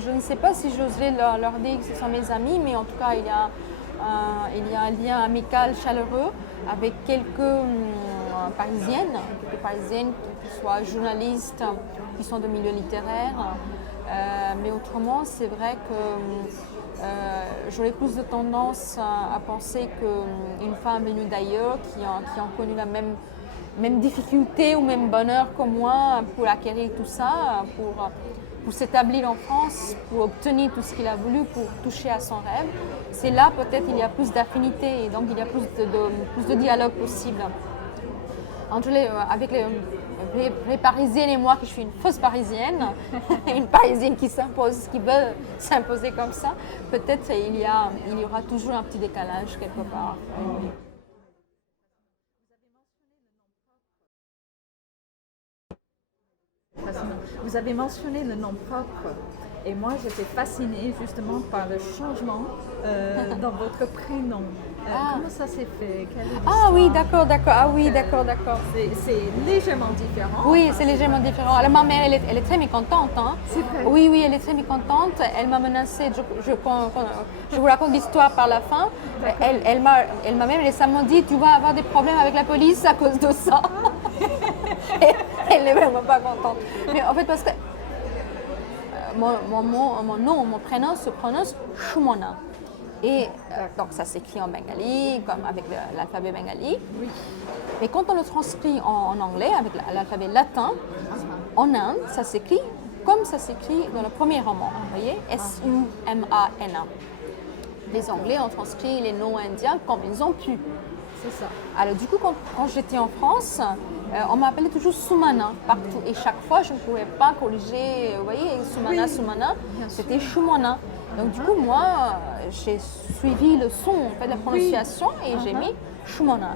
je ne sais pas si j'oserais leur dire que ce sont mes amis, mais en tout cas il y a un lien amical chaleureux avec quelques parisiennes qui soient journalistes, qui sont de milieu littéraire. Mais autrement, c'est vrai que j'aurais plus de tendance à penser qu'une femme venue d'ailleurs, qui ont connu la même difficulté ou même bonheur que moi pour acquérir tout ça, pour s'établir en France, pour obtenir tout ce qu'il a voulu, pour toucher à son rêve, c'est là peut-être il y a plus d'affinité et donc il y a plus de dialogue possible. Avec les Parisiennes et moi, que je suis une fausse Parisienne, une Parisienne qui veut s'imposer comme ça, peut-être il y aura toujours un petit décalage quelque part. Vous avez mentionné le nom propre et moi j'étais fascinée justement par le changement dans votre prénom. Comment ça s'est fait? Oui, d'accord. Ah oui, d'accord. C'est légèrement différent. Oui, c'est légèrement différent. Alors, ma mère, elle est très mécontente. Hein. C'est vrai. Oui, elle est très mécontente. Elle m'a menacée. Je vous raconte l'histoire par la fin. Elle m'a même récemment dit, tu vas avoir des problèmes avec la police à cause de ça. Elle n'est vraiment pas contente. Mais en fait, parce que mon prénom se prononce Shumona. Et donc ça s'écrit en bengali, comme avec l'alphabet bengali. Oui. Mais quand on le transcrit en anglais, avec l'alphabet latin, en Inde, ça s'écrit comme ça s'écrit dans le premier roman. Vous voyez, S-U-M-A-N-A. Les Anglais ont transcrit les noms indiens comme ils ont pu. C'est ça. Alors du coup, quand j'étais en France, on m'appelait toujours Soumana partout. Et chaque fois, je ne pouvais pas corriger, vous voyez, Soumana, c'était Shumana. Donc du coup, moi, j'ai suivi le son, en fait, la prononciation et j'ai mis Shumana.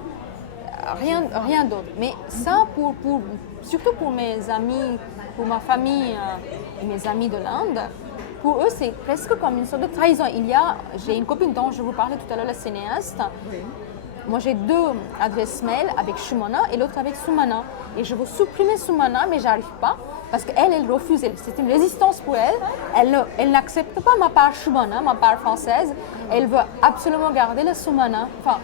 Rien d'autre. Mais ça, surtout pour mes amis, pour ma famille et mes amis de l'Inde, pour eux, c'est presque comme une sorte de trahison. J'ai une copine dont je vous parlais tout à l'heure, la cinéaste. Oui. Moi, j'ai 2 adresses mail avec Shumana et l'autre avec Soumana. Et je veux supprimer Soumana, mais j'arrive pas parce qu'elle refuse. C'est une résistance pour elle. Elle n'accepte pas ma part Shumana, ma part française. Elle veut absolument garder le Soumana. Enfin,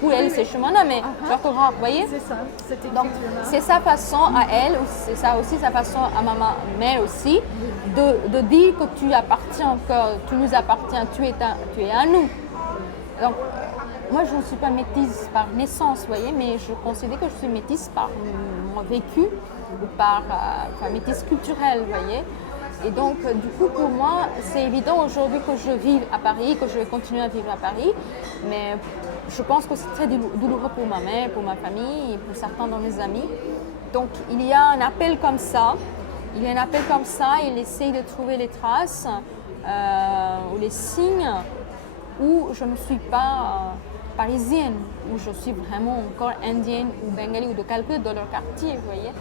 pour elle, c'est Shumana, mais l'orthographe, vous voyez? C'est ça, cette donc, c'est sa façon à elle, c'est ça aussi sa façon à ma mère aussi, de dire que tu appartiens encore, tu nous appartiens, tu es à nous. Donc, moi, je ne suis pas métisse par naissance, vous voyez, mais je considère que je suis métisse par mon vécu ou par métisse culturelle, vous voyez. Et donc, du coup, pour moi, c'est évident aujourd'hui que je vive à Paris, que je vais continuer à vivre à Paris, mais je pense que c'est très douloureux pour ma mère, pour ma famille et pour certains de mes amis. Donc, il y a un appel comme ça, il essaye de trouver les traces ou les signes où je ne suis pas parisienne, où je suis vraiment encore indienne ou bengali ou de quelqu'un de leur quartier, vous voyez.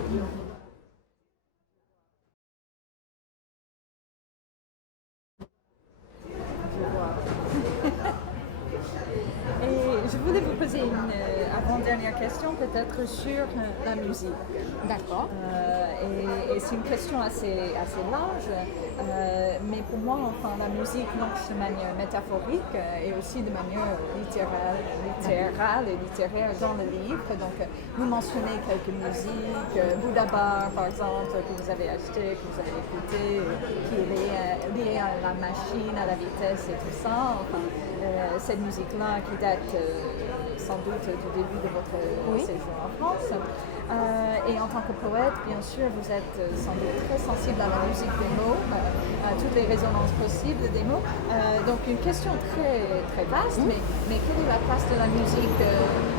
Et je voulais vous poser, avant de dernière question, peut-être sur la musique. D'accord. Et c'est une question assez large, mais pour moi, enfin, la musique, donc, de manière métaphorique et aussi de manière littérale et littéraire dans le livre. Donc, vous mentionnez quelques musiques, Bouddha, par exemple, que vous avez acheté, que vous avez écouté, qui est liée à la machine, à la vitesse et tout ça. Enfin, cette musique-là qui date sans doute du début de votre séjour en France. Et en tant que poète, bien sûr, vous êtes sans doute très sensible à la musique des mots, à toutes les résonances possibles des mots. Donc une question très, très vaste, mais quelle est la place de la musique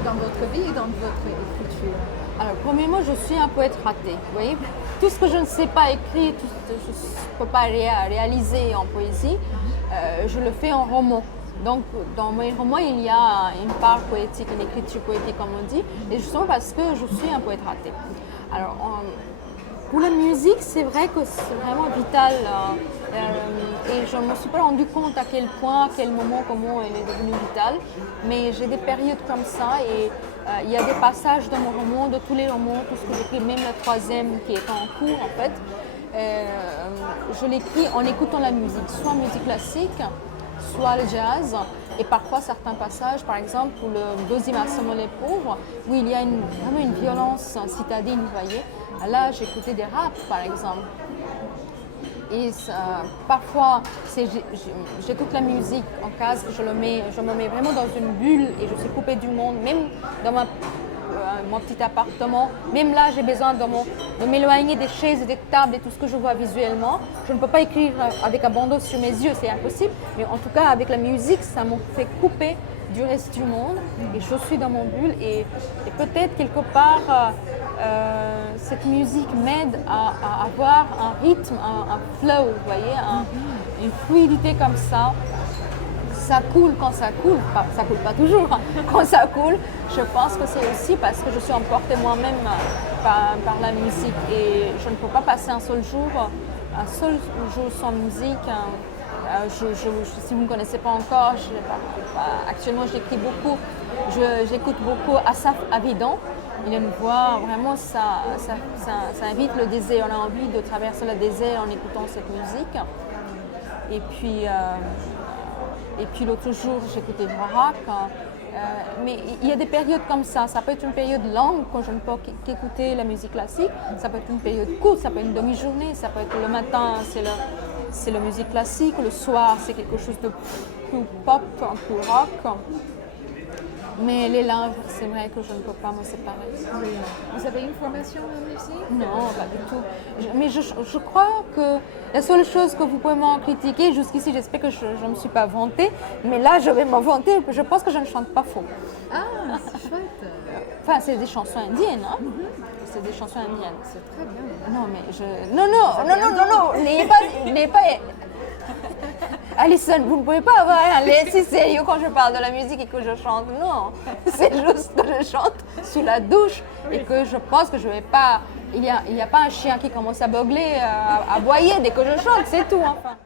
dans votre vie et dans votre écriture? Alors, premièrement, je suis un poète raté. Vous voyez, tout ce que je ne sais pas écrire, tout ce que je ne peux pas réaliser en poésie, je le fais en roman. Donc, dans mes romans, il y a une part poétique, une écriture poétique, comme on dit, et justement parce que je suis un poète raté. Alors, pour la musique, c'est vrai que c'est vraiment vital, et je ne me suis pas rendu compte à quel point, à quel moment, comment elle est devenue vitale, mais j'ai des périodes comme ça, et il y a des passages dans mon roman, de tous les romans, tout ce que j'écris, même le troisième qui est en cours, en fait, je l'écris en écoutant la musique, soit musique classique, soit le jazz, et parfois certains passages, par exemple pour le deuxième Assommons les pauvres, où il y a vraiment une violence citadine, vous voyez. Là, j'écoutais des raps, par exemple. Et parfois, j'écoute la musique en casque, je me mets vraiment dans une bulle et je suis coupée du monde, même dans mon petit appartement. Même là, j'ai besoin de m'éloigner des chaises et des tables et tout ce que je vois visuellement. Je ne peux pas écrire avec un bandeau sur mes yeux, c'est impossible. Mais en tout cas, avec la musique, ça me fait couper du reste du monde. Et je suis dans mon bulle. Et peut-être quelque part, cette musique m'aide à avoir un rythme, un flow, vous voyez, une fluidité comme ça. Ça coule quand ça coule, ça coule pas toujours, hein. Quand ça coule, je pense que c'est aussi parce que je suis emportée moi-même par la musique et je ne peux pas passer un seul jour sans musique. Si vous ne me connaissez pas encore, actuellement j'écris beaucoup, j'écoute beaucoup Asaf Avidan. Il a une voix, vraiment, ça invite le désert, on a envie de traverser le désert en écoutant cette musique. Et puis l'autre jour, j'écoutais Dvorak. Mais il y a des périodes comme ça. Ça peut être une période longue quand je ne peux qu'écouter la musique classique. Ça peut être une période courte, ça peut être une demi-journée. Ça peut être le matin, c'est la musique classique. Le soir, c'est quelque chose de plus pop, plus rock. Mais les langues, c'est vrai que je ne peux pas me séparer. Vous avez une formation en musique? Non, pas du tout. Mais je crois que la seule chose que vous pouvez m'en critiquer, jusqu'ici, j'espère que je ne me suis pas vantée, mais là, je vais m'en vanter. Je pense que je ne chante pas faux. Ah, c'est chouette. Enfin, c'est des chansons indiennes, hein? C'est des chansons indiennes. C'est très bien. Non, mais non, n'ayez pas... Alison, vous ne pouvez pas avoir un l'air si sérieux quand je parle de la musique et que je chante. Non, c'est juste que je chante sous la douche et que je pense que je vais pas... Il y a pas un chien qui commence à beugler, à aboyer dès que je chante, c'est tout. Enfin.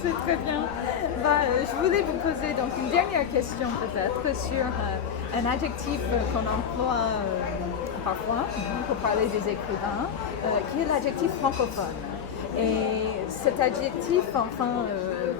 C'est très bien. Je voulais vous poser donc une dernière question peut-être sur un adjectif qu'on emploie parfois pour parler des écrivains, qui est l'adjectif francophone. Et cet adjectif, enfin,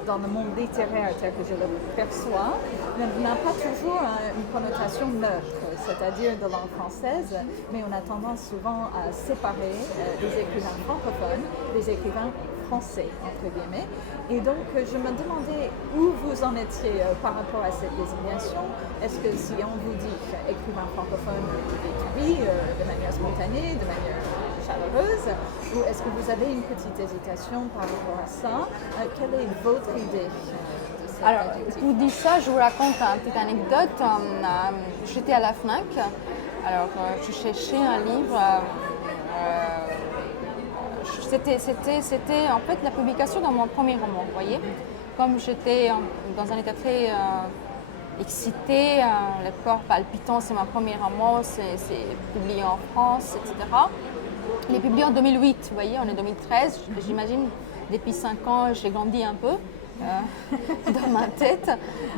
dans le monde littéraire tel que je le perçois, n'a pas toujours une connotation neutre, c'est-à-dire de langue française, mais on a tendance souvent à séparer les écrivains francophones des écrivains français, entre guillemets. Et donc, je me demandais où vous en étiez par rapport à cette désignation. Est-ce que si on vous dit écrivain francophone, vous dites oui de manière spontanée, de manière chaleureuse, ou est-ce que vous avez une petite hésitation par rapport à ça? Quelle est votre idée de cet adjectif? Pour dire ça, je vous raconte une petite anecdote. J'étais à la FNAC, alors je cherchais un livre. C'était en fait la publication de mon premier roman, vous voyez. Comme j'étais dans un état très excité, le corps palpitant, c'est mon premier roman, c'est publié en France, etc. Il est publié en 2008, vous voyez, on est en 2013, j'imagine depuis 5 ans, j'ai grandi un peu dans ma tête.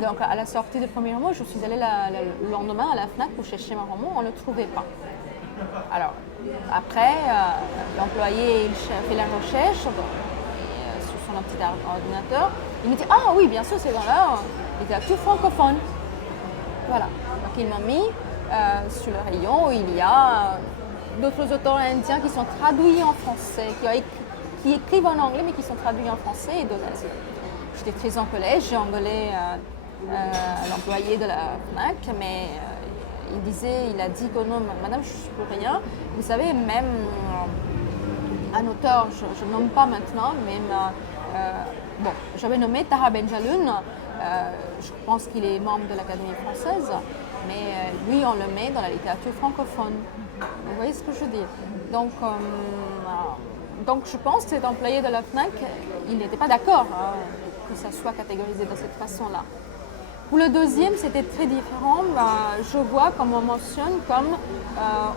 Donc à la sortie du premier roman, je suis allée le lendemain à la FNAC pour chercher mon roman, on ne le trouvait pas. Alors après, l'employé il fait la recherche sur son petit ordinateur. Il me dit ah oui, bien sûr, c'est dans la littérature francophone. Voilà. Donc ils m'ont mis sur le rayon où il y a d'autres auteurs indiens qui sont traduits en français, qui écrivent en anglais mais qui sont traduits en français et d'autres. J'étais très en colère, j'ai engueulé l'employé de la FNAC, mais il a dit que non, madame, je suis pour rien. Vous savez, même un auteur, je ne nomme pas maintenant, mais j'avais nommé Taha Benjaloun, je pense qu'il est membre de l'Académie française, mais lui, on le met dans la littérature francophone. Vous voyez ce que je veux dire? Donc je pense que cet employé de la FNAC, il n'était pas d'accord que ça soit catégorisé de cette façon-là. Pour le deuxième, c'était très différent. Je vois comme on mentionne comme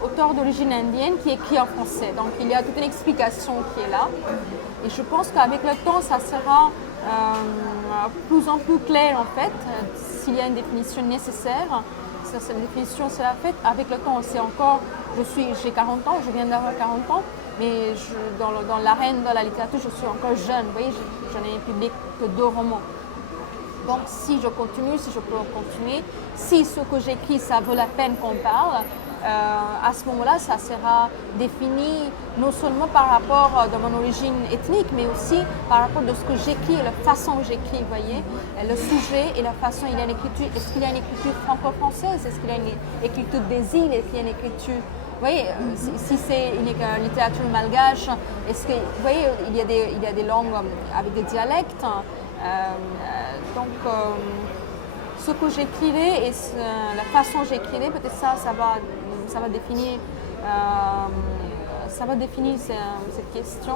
auteur d'origine indienne qui écrit en français. Donc il y a toute une explication qui est là. Et je pense qu'avec le temps, ça sera plus en plus clair en fait. S'il y a une définition nécessaire, cette définition sera faite avec le temps. C'est encore, j'ai 40 ans, je viens d'avoir 40 ans, mais dans l'arène de la littérature, je suis encore jeune. Vous voyez, je n'ai publié que 2 romans. Donc si je continue, si je peux continuer, si ce que j'écris, ça vaut la peine qu'on parle, à ce moment-là, ça sera défini non seulement par rapport de mon origine ethnique, mais aussi par rapport de ce que j'écris et la façon dont j'écris, vous voyez, le sujet et la façon, est-ce qu'il y a une écriture franco-française, est-ce qu'il y a une écriture des îles, est-ce qu'il y a une écriture... Vous voyez, si c'est une littérature malgache, est-ce que, vous voyez, il y a des langues avec des dialectes. Donc, ce que j'écrirai et la façon dont j'écrirai, peut-être ça va définir cette question.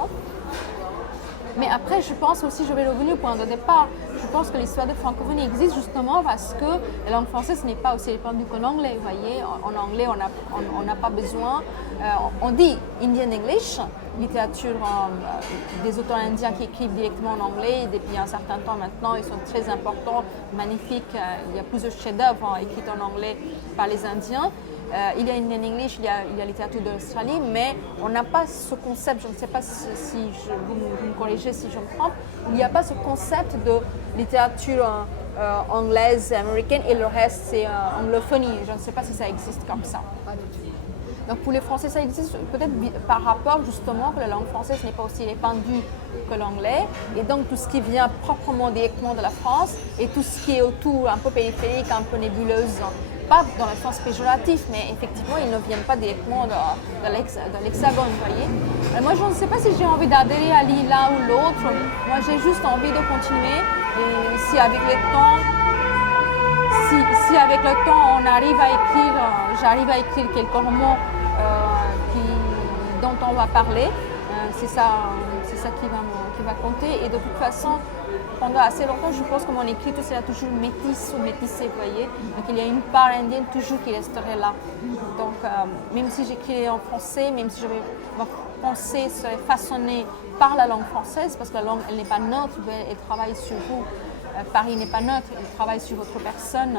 Mais après, je pense aussi, je vais revenir au point de départ, je pense que l'histoire de francophonie existe justement parce que la langue française n'est pas aussi répandue que l'anglais. Vous voyez, en anglais, on n'a pas besoin. On dit Indian English, littérature des auteurs indiens qui écrivent directement en anglais. Depuis un certain temps maintenant, ils sont très importants, magnifiques. Il y a plusieurs chefs-d'œuvre écrits en anglais par les Indiens. Il y a Indian English, il y a la littérature de l'Australie, mais on n'a pas ce concept, je ne sais pas si vous me corrigez si je me trompe, il n'y a pas ce concept de littérature anglaise, américaine et le reste c'est anglophonie. Je ne sais pas si ça existe comme ça. Pas du tout. Donc pour les Français, ça existe peut-être par rapport justement que la langue française n'est pas aussi répandue que l'anglais. Et donc tout ce qui vient proprement directement de la France et tout ce qui est autour, un peu périphérique, un peu nébuleuse, pas dans le sens péjoratif, mais effectivement, ils ne viennent pas directement de l'Hexagone, vous voyez. Moi, je ne sais pas si j'ai envie d'adhérer à l'un ou l'autre. Moi, j'ai juste envie de continuer. Et si avec le temps, on arrive à écrire, j'arrive à écrire quelques romans dont on va parler, c'est ça qui va compter. Et de toute façon, pendant assez longtemps, je pense que mon écriture sera toujours métisse ou métissée, vous voyez. Donc il y a une part indienne toujours qui resterait là. Donc même si j'écrirais en français, même si ma pensée serait façonnée par la langue française, parce que la langue, elle n'est pas neutre, elle travaille sur vous. Paris n'est pas neutre, elle travaille sur votre personne.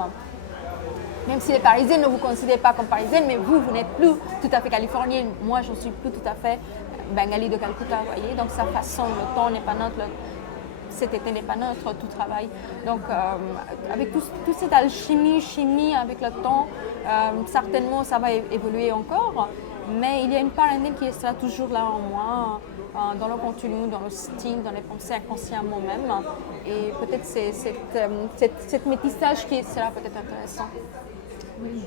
Même si les Parisiens ne vous considèrent pas comme Parisienne, mais vous n'êtes plus tout à fait californienne. Moi, je ne suis plus tout à fait bengali de Calcutta, vous voyez. Donc ça façonne, le temps n'est pas neutre, cet été n'est pas neutre, tout travail. Donc avec toute cette chimie avec le temps, certainement ça va évoluer encore, mais il y a une part indienne qui sera toujours là en moi, dans le contenu, dans le style, dans les pensées inconsciemment même. Et peut-être c'est cette métissage qui sera peut-être intéressant. Oui.